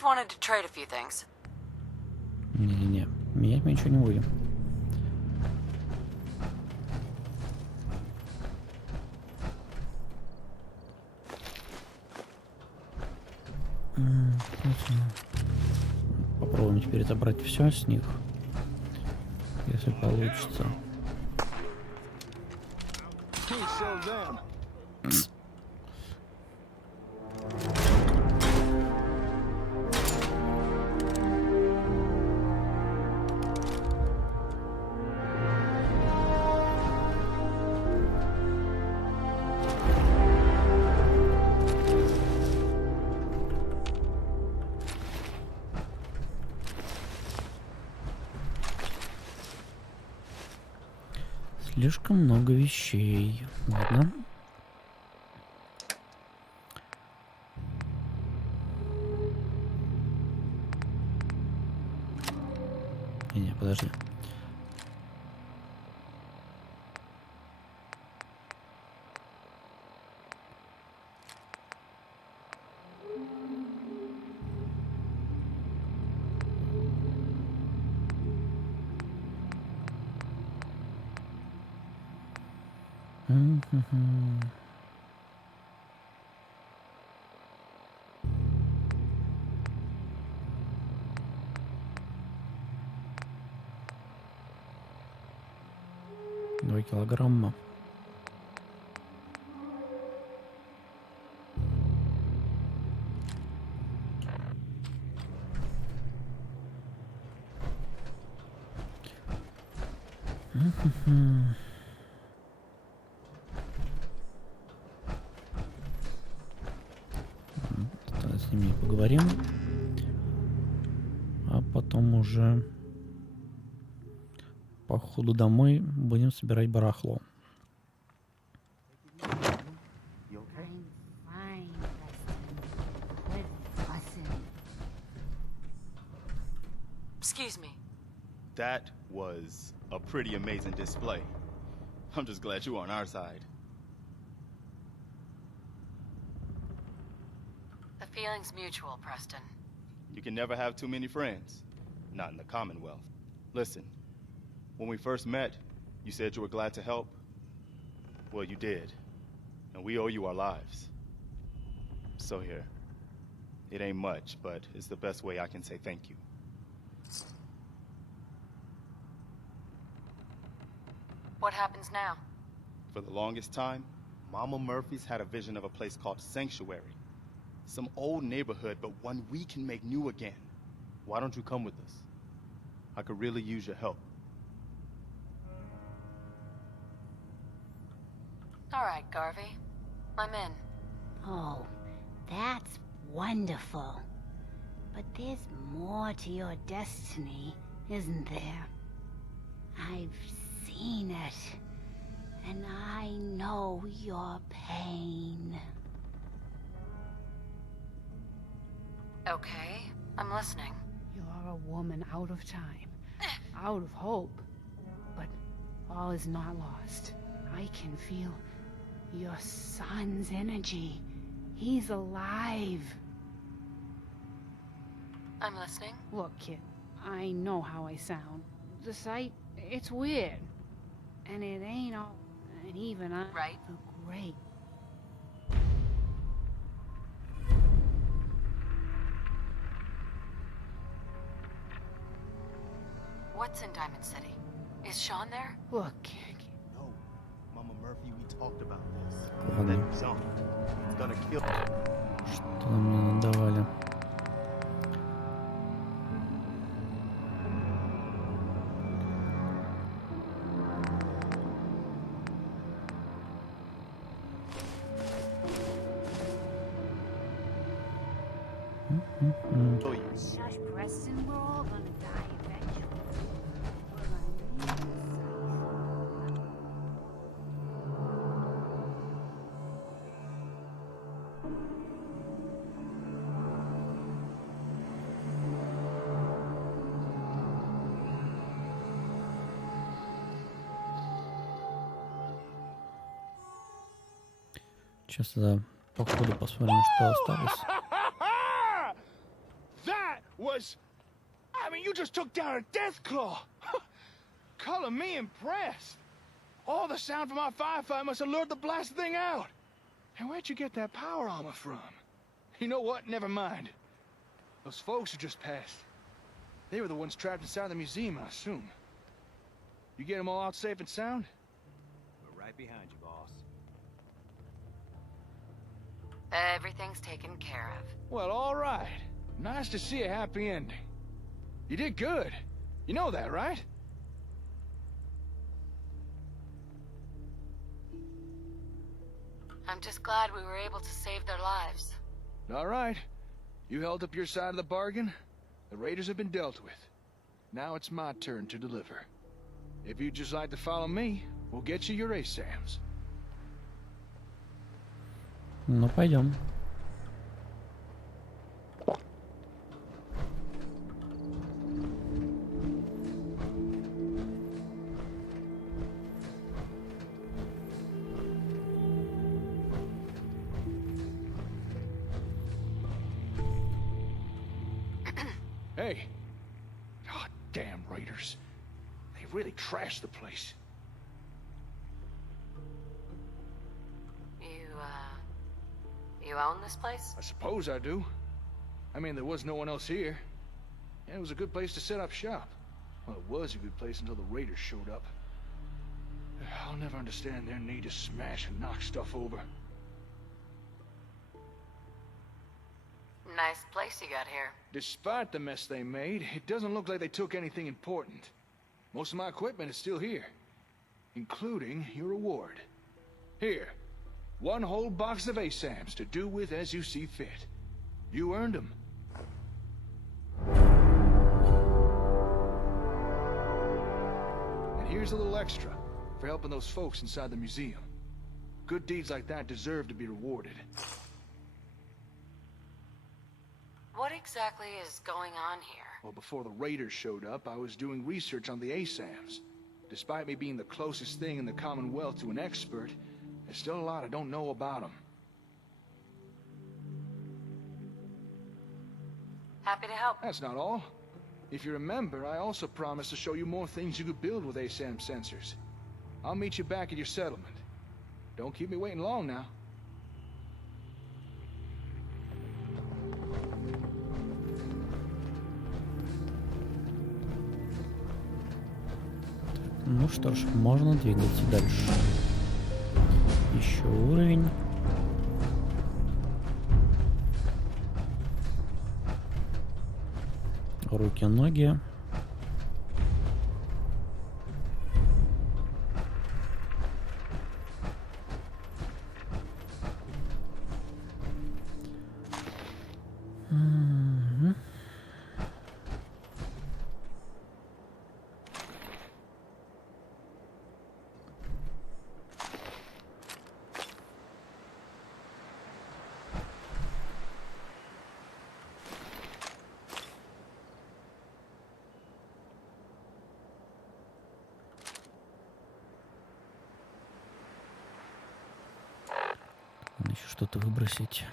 wanted to trade a few things. Не-не-не, менять мы ничего не будем. Попробуем теперь забрать все с них, если получится. Слишком много вещей. Ладно. Не, подожди. Два килограмма. С ними поговорим, а потом уже по ходу домой будем собирать барахло. Excuse me. That was a pretty amazing display. I'm just glad you were on our side. The feeling's mutual, Preston. You can never have too many friends. Not in the Commonwealth. Listen, when we first met, you said you were glad to help. Well, you did. And we owe you our lives. So here. It ain't much, but it's the best way I can say thank you. What happens now? For the longest time, Mama Murphy's had a vision of a place called Sanctuary. Some old neighborhood, but one we can make new again. Why don't you come with us? I could really use your help. All right, Garvey. I'm in. Oh, that's wonderful. But there's more to your destiny, isn't there? I've seen it, and I know your pain. Okay, I'm listening. You're a woman out of time, out of hope. But all is not lost. I can feel your son's energy. He's alive. I'm listening. Look, kid, I know how I sound. The sight, it's weird. And it ain't all, and even I Right. feel great. What's in Diamond City? Is Sean there? Look, No, Mama Murphy, we talked about this. Ладно. That zone, it's gonna kill. Что мне надавали? Shush, Preston, we're all gonna die eventually. We're gonna need Сейчас по ходу посмотрим, что осталось. That was... I mean, you just took down a death claw. Color me impressed. All the sound from our firefight must have lured the blasted thing out. And where'd you get that power armor from? You know what? Never mind. Those folks who just passed. They were the ones trapped inside the museum, I assume. You get them all out safe and sound? We're right behind you, boss. Everything's taken care of. Well, all right. Nice to see a happy ending. You did good. You know that, right? I'm just glad we were able to save their lives. All right. You held up your side of the bargain. The raiders have been dealt with. Now it's my turn to deliver. If you'd just like to follow me, we'll get you your ASAMs. Ну, пойдем. Hey. God damn raiders. They really trashed the place. You own this place? I suppose I do. I mean, there was no one else here. And it was a good place to set up shop. Well, it was a good place until the raiders showed up. I'll never understand their need to smash and knock stuff over. Nice place you got here. Despite the mess they made, it doesn't look like they took anything important. Most of my equipment is still here, including your reward. Here, one whole box of ASAMs to do with as you see fit. You earned them. And here's a little extra for helping those folks inside the museum. Good deeds like that deserve to be rewarded. What exactly is going on here? Well, before the raiders showed up, I was doing research on the ASAMs. Despite me being the closest thing in the Commonwealth to an expert, there's still a lot I don't know about them. Happy to help. That's not all. If you remember, I also promised to show you more things you could build with ASAM sensors. I'll meet you back at your settlement. Don't keep me waiting long now. Ну что ж, можно двигаться дальше. Еще уровень. Руки, ноги. Надо еще что-то выбросить.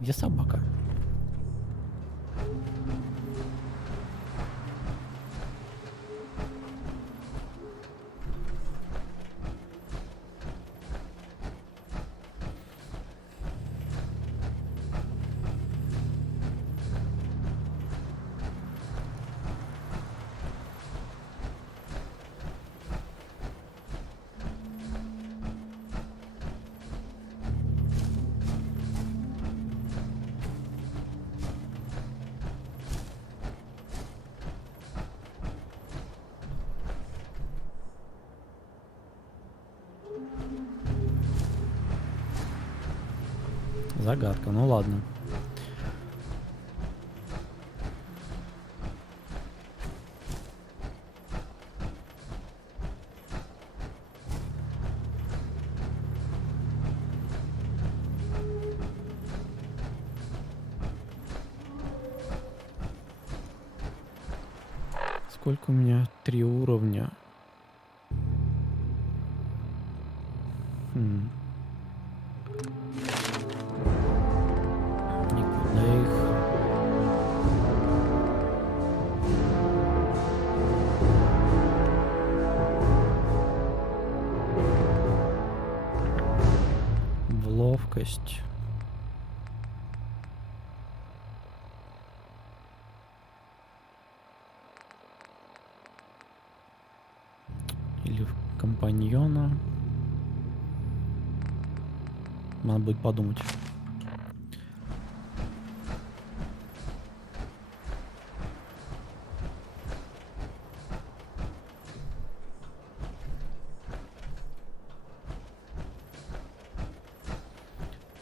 Где собака? Загадка, ну ладно. Сколько у меня? 3 уровня. Никуда их. В ловкость. Или в компаньона. Надо будет подумать.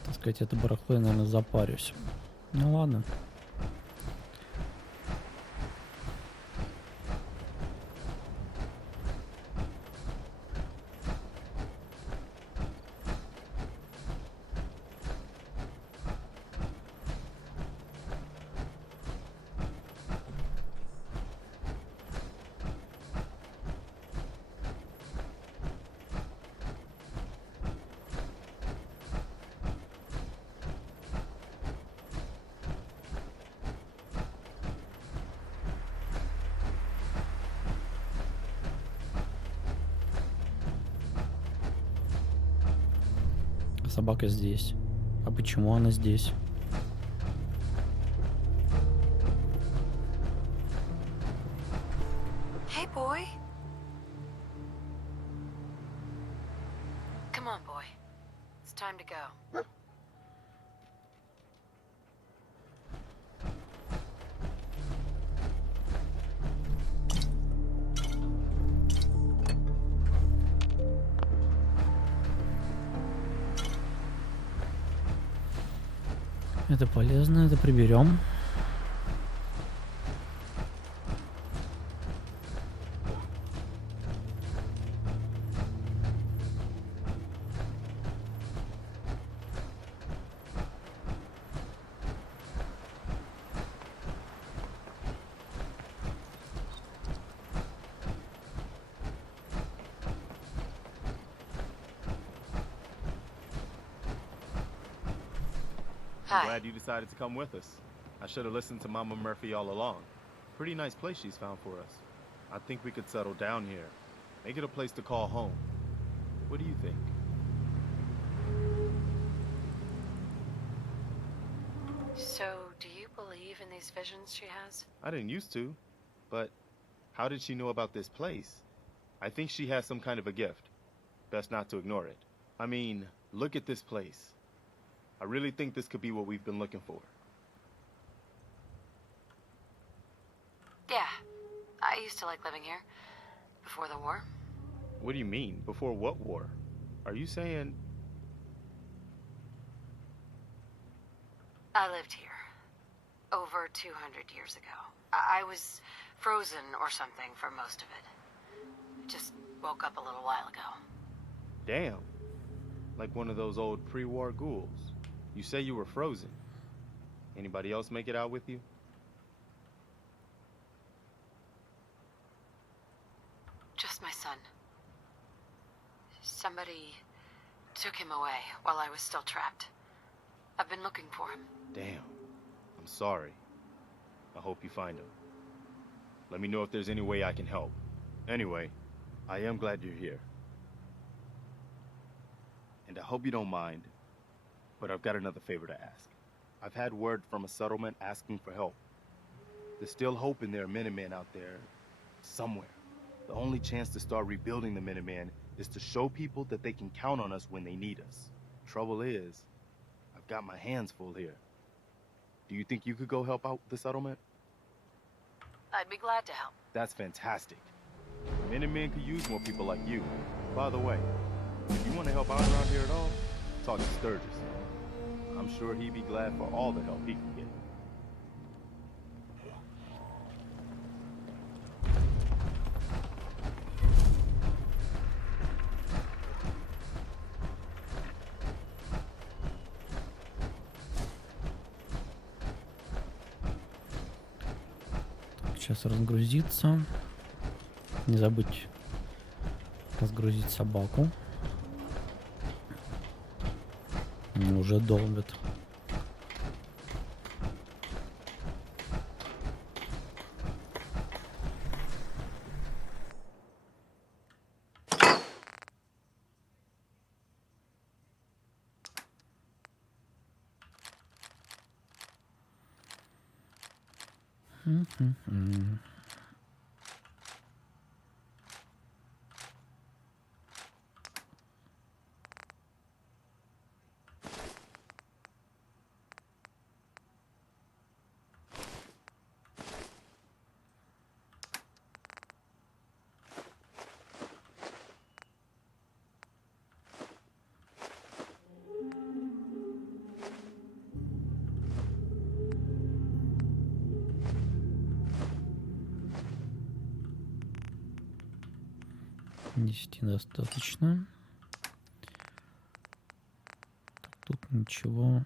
Так сказать, это барахло я, наверное, запарюсь. Ну ладно. Собака здесь. А почему она здесь? Hey, boy. Come on, boy. It's time to go. Это полезно, это приберем. I'm glad you decided to come with us. I should have listened to Mama Murphy all along. Pretty nice place she's found for us. I think we could settle down here. Make it a place to call home. What do you think? So, do you believe in these visions she has? I didn't used to, but how did she know about this place? I think she has some kind of a gift. Best not to ignore it. I mean, look at this place. I really think this could be what we've been looking for. Yeah. I used to like living here. Before the war. What do you mean? Before what war? Are you saying... I lived here. Over 200 years ago. I was frozen or something for most of it. Just woke up a little while ago. Damn. Like one of those old pre-war ghouls. You say you were frozen. Anybody else make it out with you? Just my son. Somebody took him away while I was still trapped. I've been looking for him. Damn. I'm sorry. I hope you find him. Let me know if there's any way I can help. Anyway, I am glad you're here. And I hope you don't mind, but I've got another favor to ask. I've had word from a settlement asking for help. There's still hope in there are Minutemen out there somewhere. The only chance to start rebuilding the Minutemen is to show people that they can count on us when they need us. Trouble is, I've got my hands full here. Do you think you could go help out the settlement? I'd be glad to help. That's fantastic. Minutemen could use more people like you. By the way, if you want to help out around here at all, talk to Sturgis. I'm sure he'd be glad for all the help he can get. Сейчас разгрузиться. Не забудь разгрузить собаку. Уже долбит. Десяти достаточно. Тут ничего.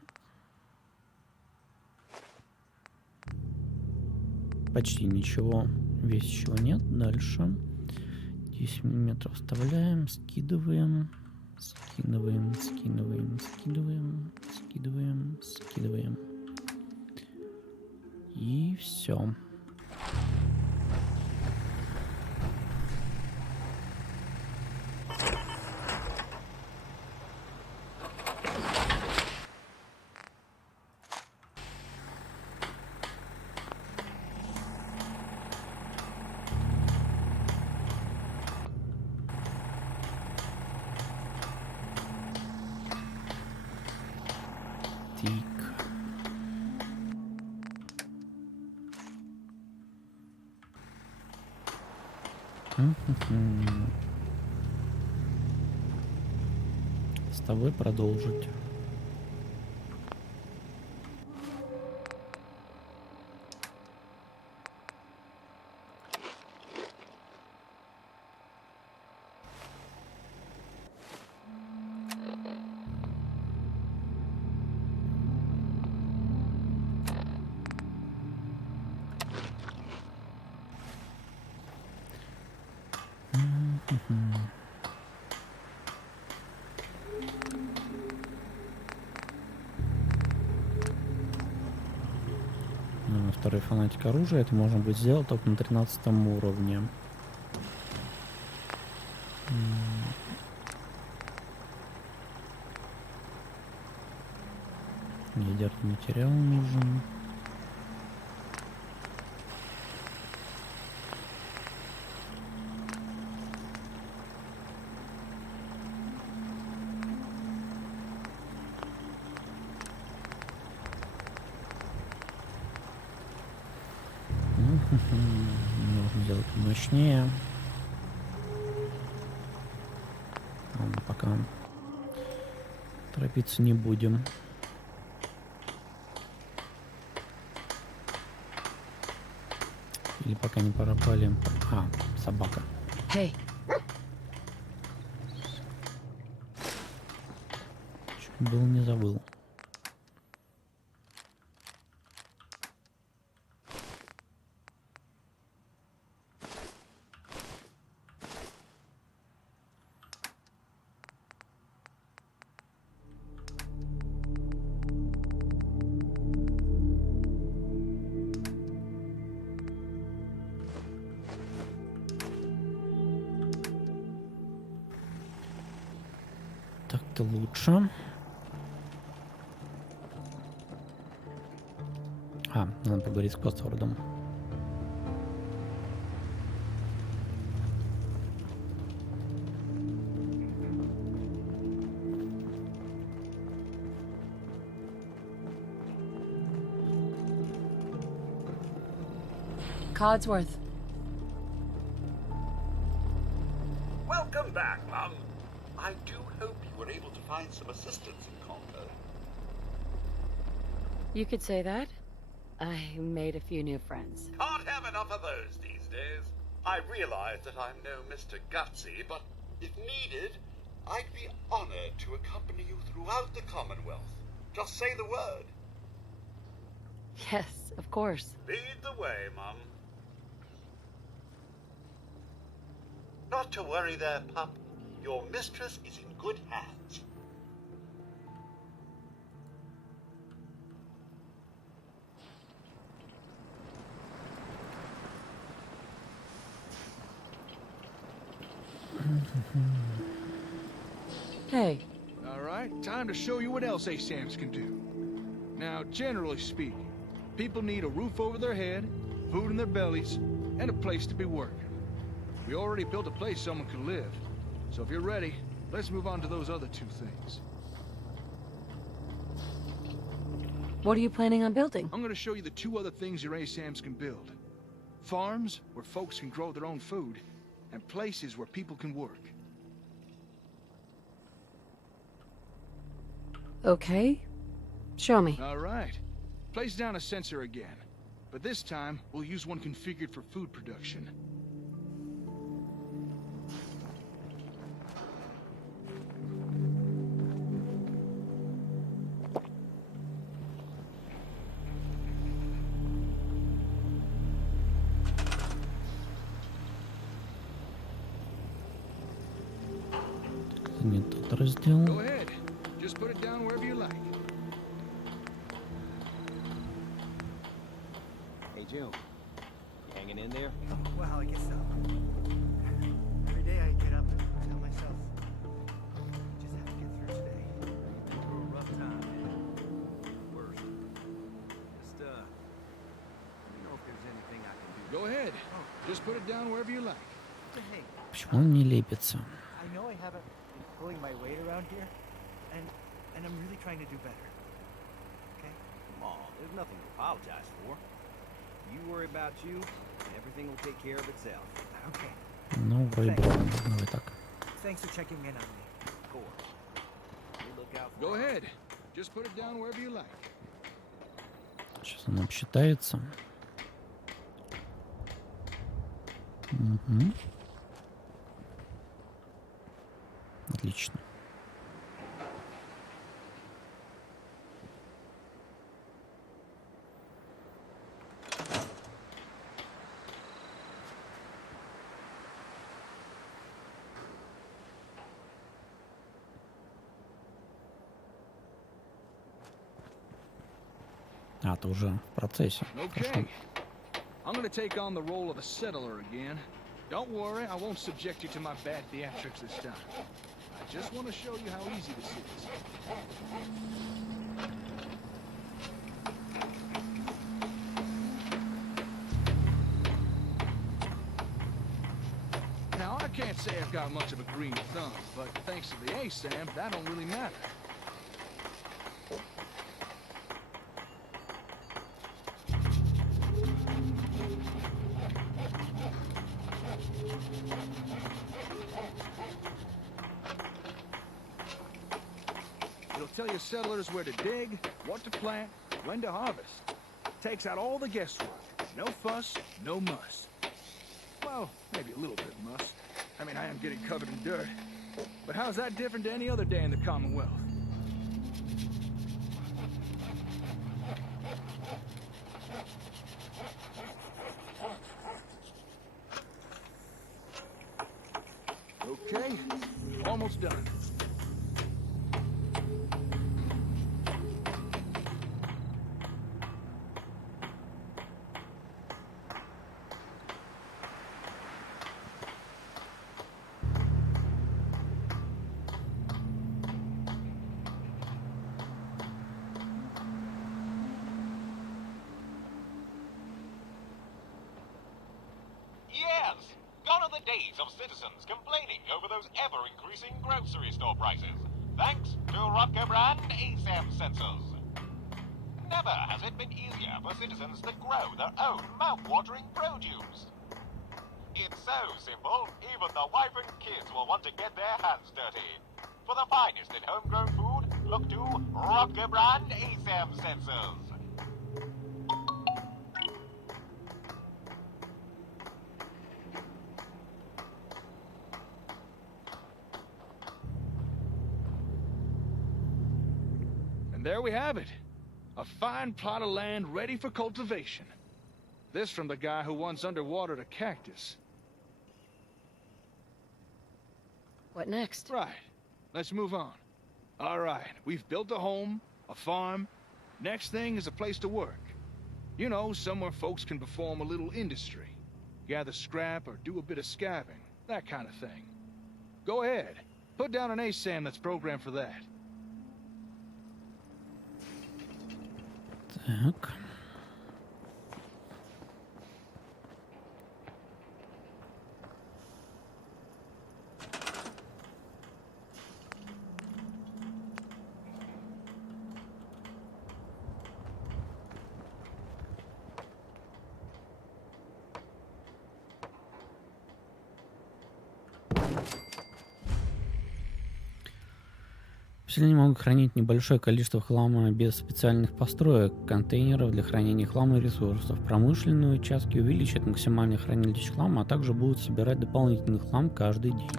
Почти ничего весящего нет. Дальше. 10 миллиметров вставляем, скидываем. Скидываем, скидываем, скидываем, скидываем, скидываем. И все. С тобой продолжить. Второй фанатик оружия. Это можно будет сделать только на 13 уровне. Ядерный материал нужен. Нужно сделать мощнее. Ладно, пока торопиться не будем. Или пока не пропали. А, собака. Hey. Чуть был, не забыл. Так-то лучше. А, надо поговорить с Косвордом. Codsworth. Welcome back, Mum. I do hope you were able to find some assistance in Conquer. You could say that. I made a few new friends. Can't have enough of those these days. I realize that I'm no Mr. Gutsy, but if needed, I'd be honored to accompany you throughout the Commonwealth. Just say the word. Yes, of course. Lead the way, Mum. Not to worry there, pup. Your mistress is in good hands. Hey. All right, time to show you what else ASAMs can do. Now, generally speaking, people need a roof over their head, food in their bellies, and a place to be working. We already built a place someone can live. So if you're ready, let's move on to those other two things. What are you planning on building? I'm gonna show you the two other things your ASAMs can build. Farms, where folks can grow their own food, and places where people can work. Okay. Show me. All right. Place down a sensor again. But this time, we'll use one configured for food production. Не тот раздел. Go ahead. Just put it down wherever you like. Hey, June. You hanging in there? Oh, well, I guess so. Every day I get up and tell myself, just have to get through today. You've been through a rough time, man. Worse. Just, let me know if there's anything I can do. Go ahead. Just put it down wherever you like. Hey, Почему он не лепится? I know I haven't been pulling my weight around here, and I'm really trying to do better. Okay? Come on, there's nothing to apologize for. You worry about you, and everything will take care of itself. Okay. Ну, вроде бы, давай так. Thanks for checking in on me. Of course. You look out for Go us. ahead. Just put it down wherever you like. Сейчас он обсчитается. Угу. Отлично. А, ты уже в процессе. Okay. I'm gonna take on the role of a settler again. Don't worry, I won't subject you to my bad theatrics this time. I just want to show you how easy this is. Now, I can't say I've got much of a green thumb, but thanks to the ASAM, that don't really matter. It'll tell your settlers where to dig, what to plant, when to harvest. Takes out all the guesswork. No fuss, no muss. Well, maybe a little bit of muss. I mean, I am getting covered in dirt. But how's that different to any other day in the Commonwealth? Okay, almost done. Yes! Gone are the days of citizens complaining over those ever-increasing grocery store prices. Thanks to Rocco brand ASAM sensors. Never has it been easier for citizens to grow their own mouth-watering produce. It's so simple, even the wife and kids will want to get their hands dirty. For the finest in homegrown food, look to Rocco brand ASAM sensors. And there we have it. A fine plot of land ready for cultivation. This from the guy who once underwatered a cactus. What next? Right. Let's move on. All right, we've built a home, a farm. Next thing is a place to work. You know, somewhere folks can perform a little industry. Gather scrap or do a bit of scabbing. That kind of thing. Go ahead. Put down an ASAM that's programmed for that. Так. Поселения могут хранить небольшое количество хлама без специальных построек, контейнеров для хранения хлама и ресурсов. Промышленные участки увеличат максимальное хранилище хлама, а также будут собирать дополнительный хлам каждый день.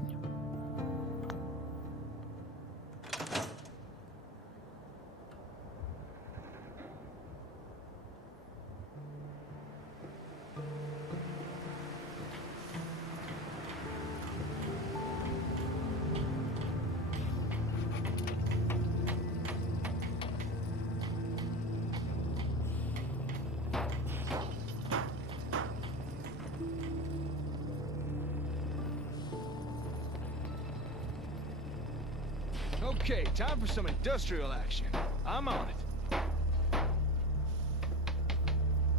Okay, time for some industrial action. I'm on it.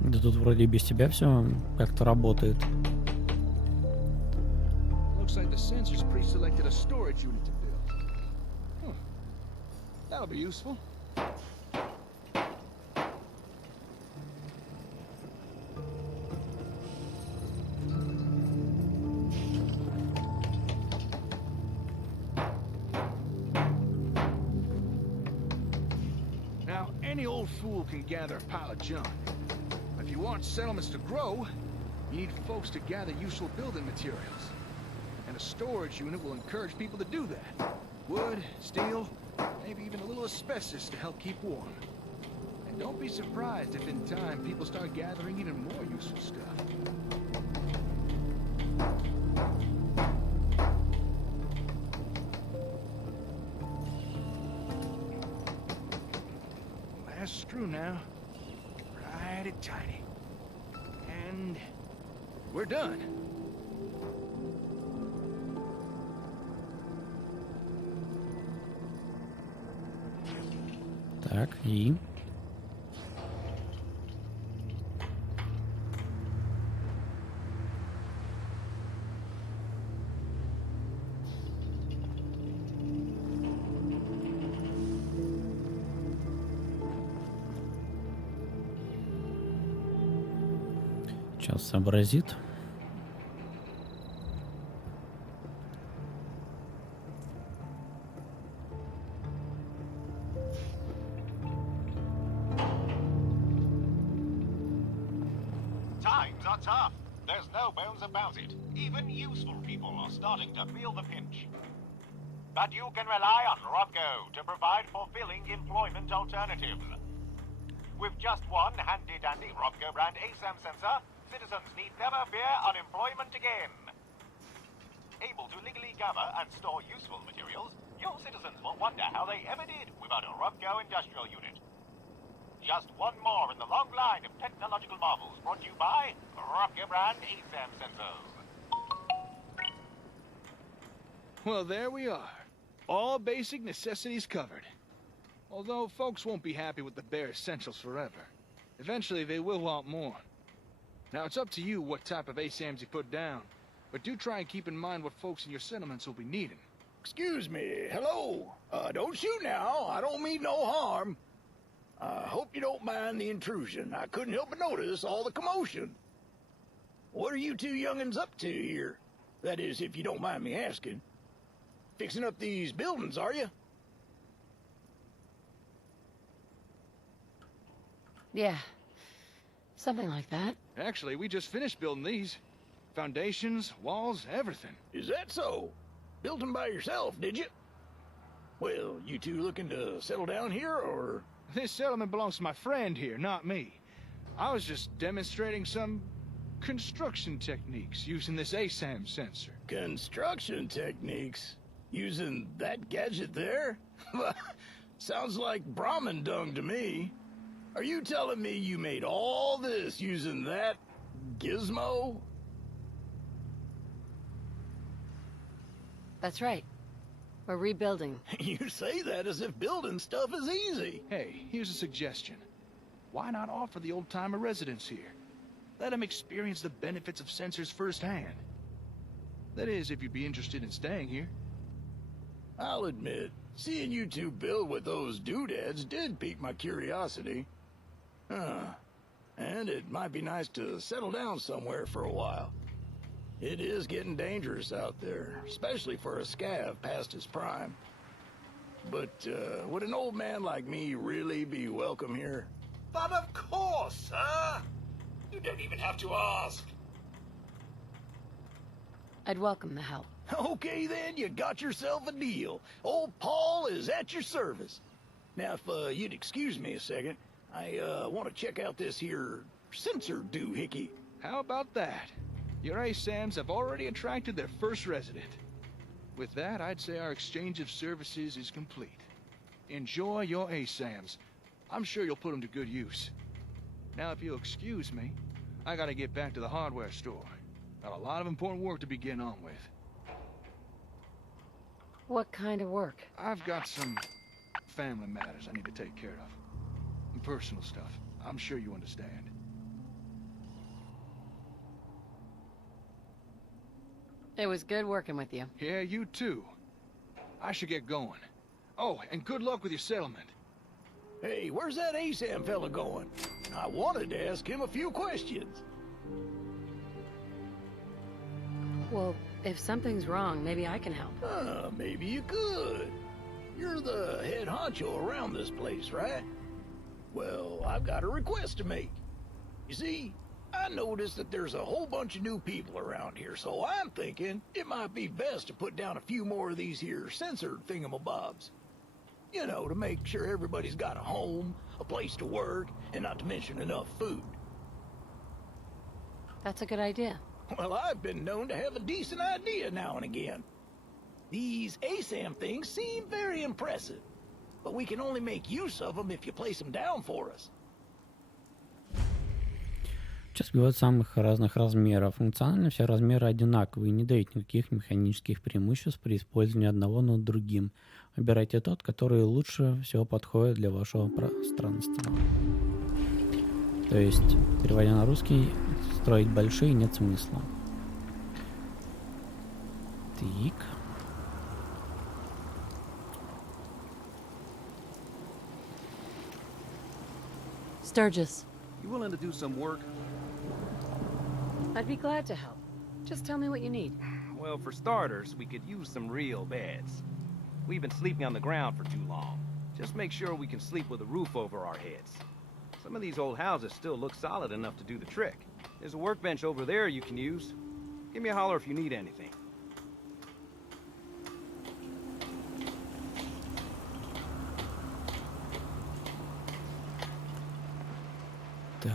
Да тут вроде без тебя все как-то работает. Looks like the sensors pre-selected a storage unit to build. That'll be useful. Now, any old fool can gather a pile of junk. If you want settlements to grow, you need folks to gather useful building materials. And a storage unit will encourage people to do that. Wood, steel, maybe even a little asbestos to help keep warm. And don't be surprised if in time people start gathering even more useful stuff. Last screw now. Righty-tighty. And we're done. Так, и... Сейчас сообразит. Times are tough. There's no bones about it. Even useful people are starting to feel the pinch. But you can rely on Rocco to provide fulfilling employment alternatives. With just one handy-dandy Rocco brand ASAM sensor, citizens need never fear unemployment again. Able to legally gather and store useful materials, your citizens will wonder how they ever did without a Rocco industrial unit. Just one more in the long line of technological marvels brought to you by Rocco brand ASAM sensors. Well, there we are. All basic necessities covered. Although folks won't be happy with the bare essentials forever. Eventually they will want more. Now it's up to you what type of ASAMs you put down. But do try and keep in mind what folks in your settlements will be needing. Excuse me, hello. Don't shoot now, I don't mean no harm. Hope you don't mind the intrusion. I couldn't help but notice all the commotion. What are you two young'uns up to here? That is, if you don't mind me asking. Fixing up these buildings, are you? Yeah, Something like that. Actually, we just finished building these. Foundations, walls, everything. Is that so? Built them by yourself, did you? Well, you two looking to settle down here, or...? This settlement belongs to my friend here, not me. I was just demonstrating some construction techniques using this ASAM sensor. Construction techniques? Using that gadget there? Sounds like Brahmin dung to me. Are you telling me you made all this using that gizmo? That's right. We're rebuilding. You say that as if building stuff is easy. Hey, here's a suggestion. Why not offer the old-timer residents here? Let them experience the benefits of sensors firsthand. That is, if you'd be interested in staying here. I'll admit, seeing you two build with those doodads did pique my curiosity. And it might be nice to settle down somewhere for a while. It is getting dangerous out there, especially for a scav past his prime. But, would an old man like me really be welcome here? But of course, sir. You don't even have to ask. I'd welcome the help. Okay then, you got yourself a deal. Old Paul is at your service. Now, if you'd excuse me a second, I want to check out this here sensor doohickey. How about that? Your ASAMs have already attracted their first resident. With that, I'd say our exchange of services is complete. Enjoy your ASAMs. I'm sure you'll put them to good use. Now, if you'll excuse me, I gotta get back to the hardware store. Got a lot of important work to begin on with. What kind of work? I've got some family matters I need to take care of. And personal stuff. I'm sure you understand. It was good working with you. Yeah, you too. I should get going. Oh, and good luck with your settlement. Hey, where's that ASAM fella going? I wanted to ask him a few questions. Well, if something's wrong, maybe I can help. Maybe you could. You're the head honcho around this place, right? Well, I've got a request to make. You see, I noticed that there's a whole bunch of new people around here, so I'm thinking it might be best to put down a few more of these here censored thingamabobs. You know, to make sure everybody's got a home, a place to work, and not to mention enough food. That's a good idea. Well, I've been known to have a decent idea now and again. These ASAM things seem very impressive, but we can only make use of them if you place them down for us. Сейчас бывают самых разных размеров. Функционально все размеры одинаковые и не дают никаких механических преимуществ при использовании одного над другим. Выбирайте тот, который лучше всего подходит для вашего пространства. То есть, переводя на русский, строить большие нет смысла. Так. Sturgis. You willing to do some work? I'd be glad to help. Just tell me what you need. Well, for starters, we could use some real beds. We've been sleeping on the ground for too long. Just make sure we can sleep with a roof over our heads. Some of these old houses still look solid enough to do the trick. There's a workbench over there you can use. Give me a holler if you need anything. Так.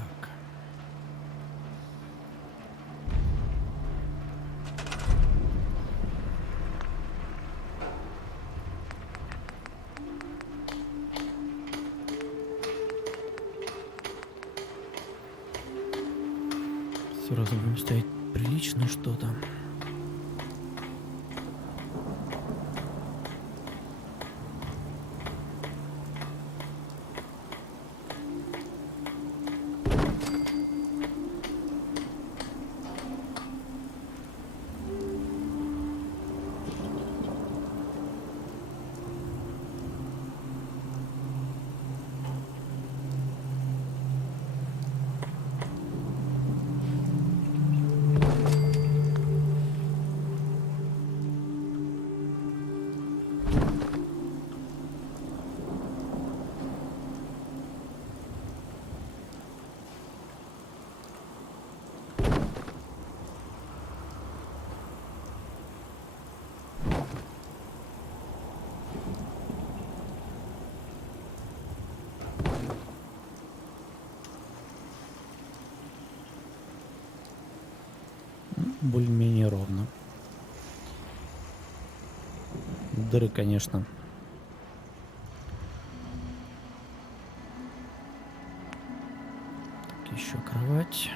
Сразу будем ставить прилично что-то. более-менее ровно. Дыры, конечно. Так, еще кровать.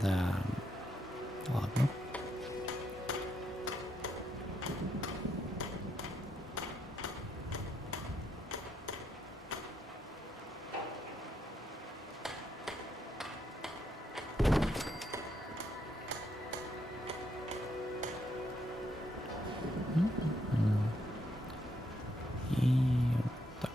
Да. Ладно. И так.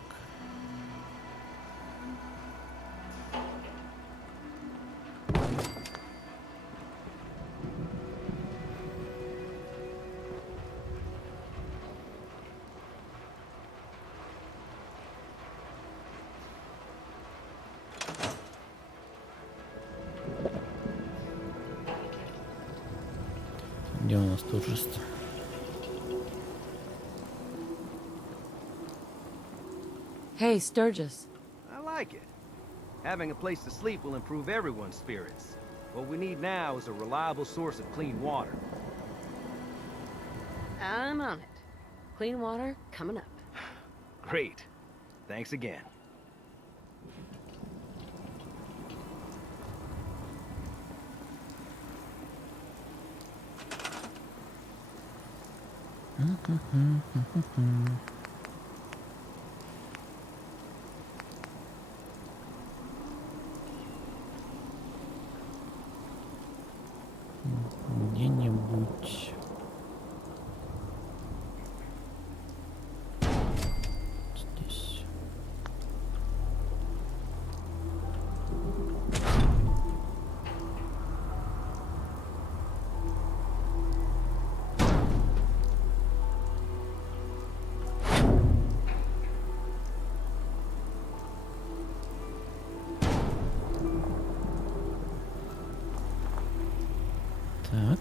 Где у нас торжество? Hey, Sturgis. I like it. Having a place to sleep will improve everyone's spirits. What we need now is a reliable source of clean water. I'm on it. Clean water coming up. Great. Thanks again. Где-нибудь здесь. Так.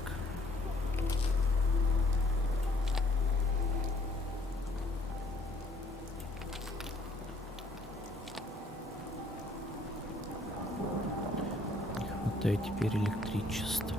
Не хватает теперь электричества.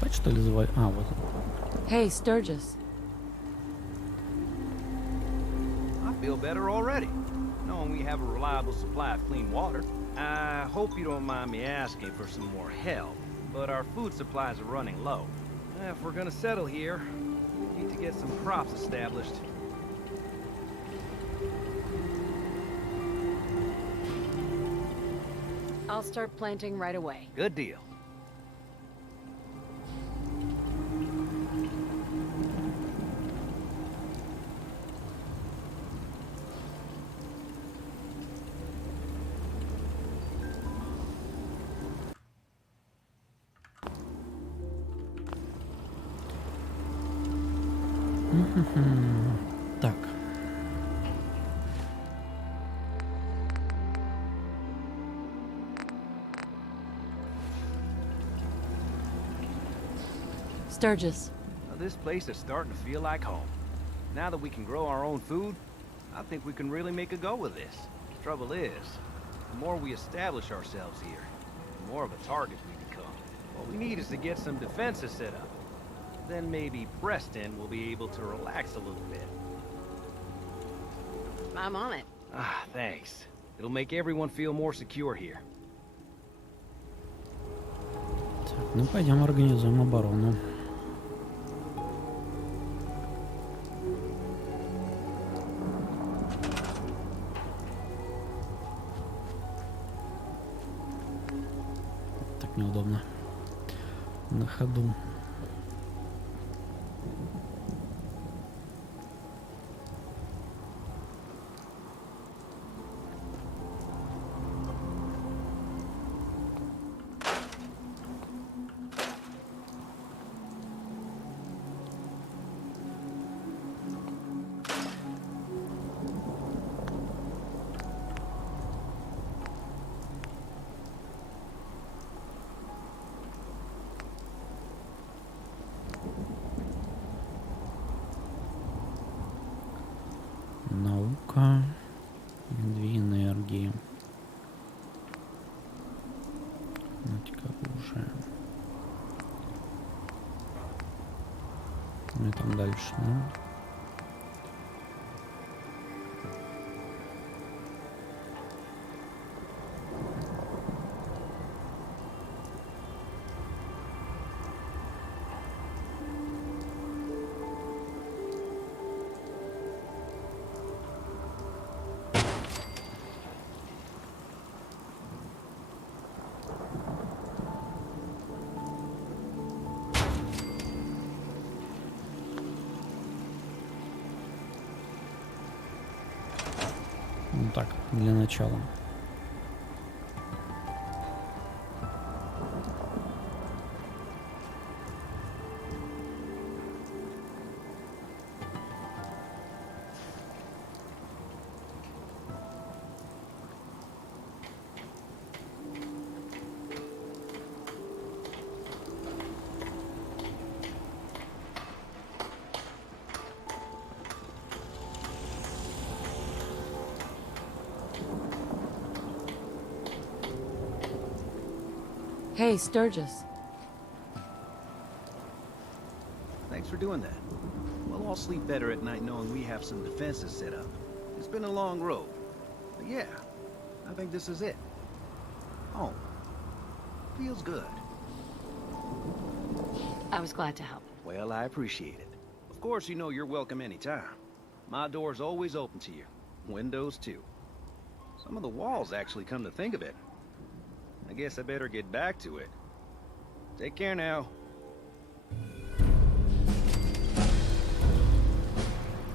Спать, что ли, звали? А, вот. Hey, Sturgis. I feel better already, knowing we have a reliable supply of clean water. I hope you don't mind me asking for some more help, but our food supplies are running low. If we're gonna settle here, we need to get some crops established. I'll start planting right away. Good deal. Так. Sturgis. Now, this place is starting to feel like home. Now that we can grow our own food, I think we can really make a go of this. Trouble is, the more we establish ourselves here, the more of a target we become. What we need is to get some defenses set up. Then maybe Preston will be able to relax a little bit. I'm on it. Ah, thanks. It'll make everyone feel more secure here. Так, ну пойдем организуем оборону. Так неудобно. На ходу. Наука. 2 энергии. Математика, оружие. Ну и там дальше, да? Ну так, для начала. Hey, Sturgis. Thanks for doing that. We'll all sleep better at night knowing we have some defenses set up. It's been a long road. But yeah, I think this is it. Home. Feels good. I was glad to help. Well, I appreciate it. Of course, you know you're welcome anytime. My door's always open to you. Windows, too. Some of the walls actually come to think of it. I guess I better get back to it. Take care now.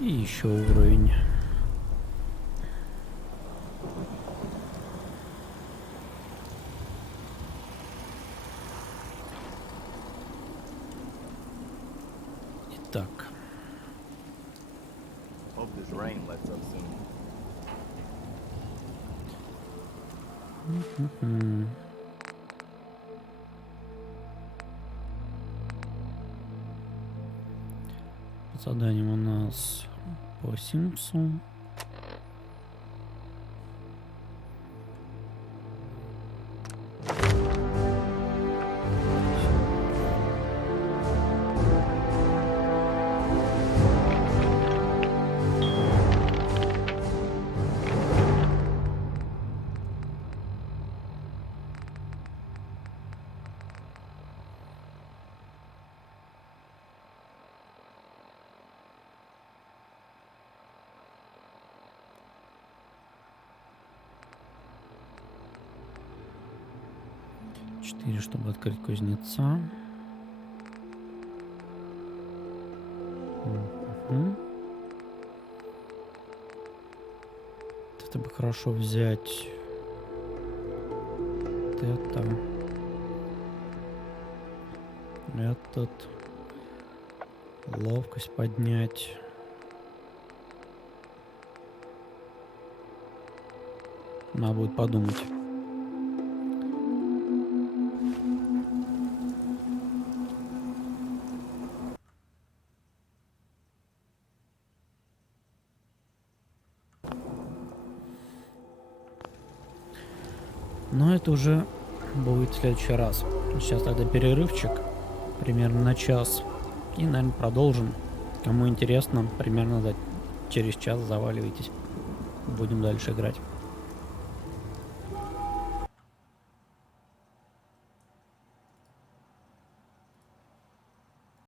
И еще уровень. Итак. Hope this rain lets up soon. По заданиям у нас по Симпсу. Четыре, чтобы открыть кузнеца. Это бы хорошо взять. Вот это. Этот. Ловкость поднять. Надо будет подумать. Но это уже будет в следующий раз. Сейчас тогда перерывчик, примерно на час. И, наверное, продолжим. Кому интересно, примерно через час заваливайтесь. Будем дальше играть.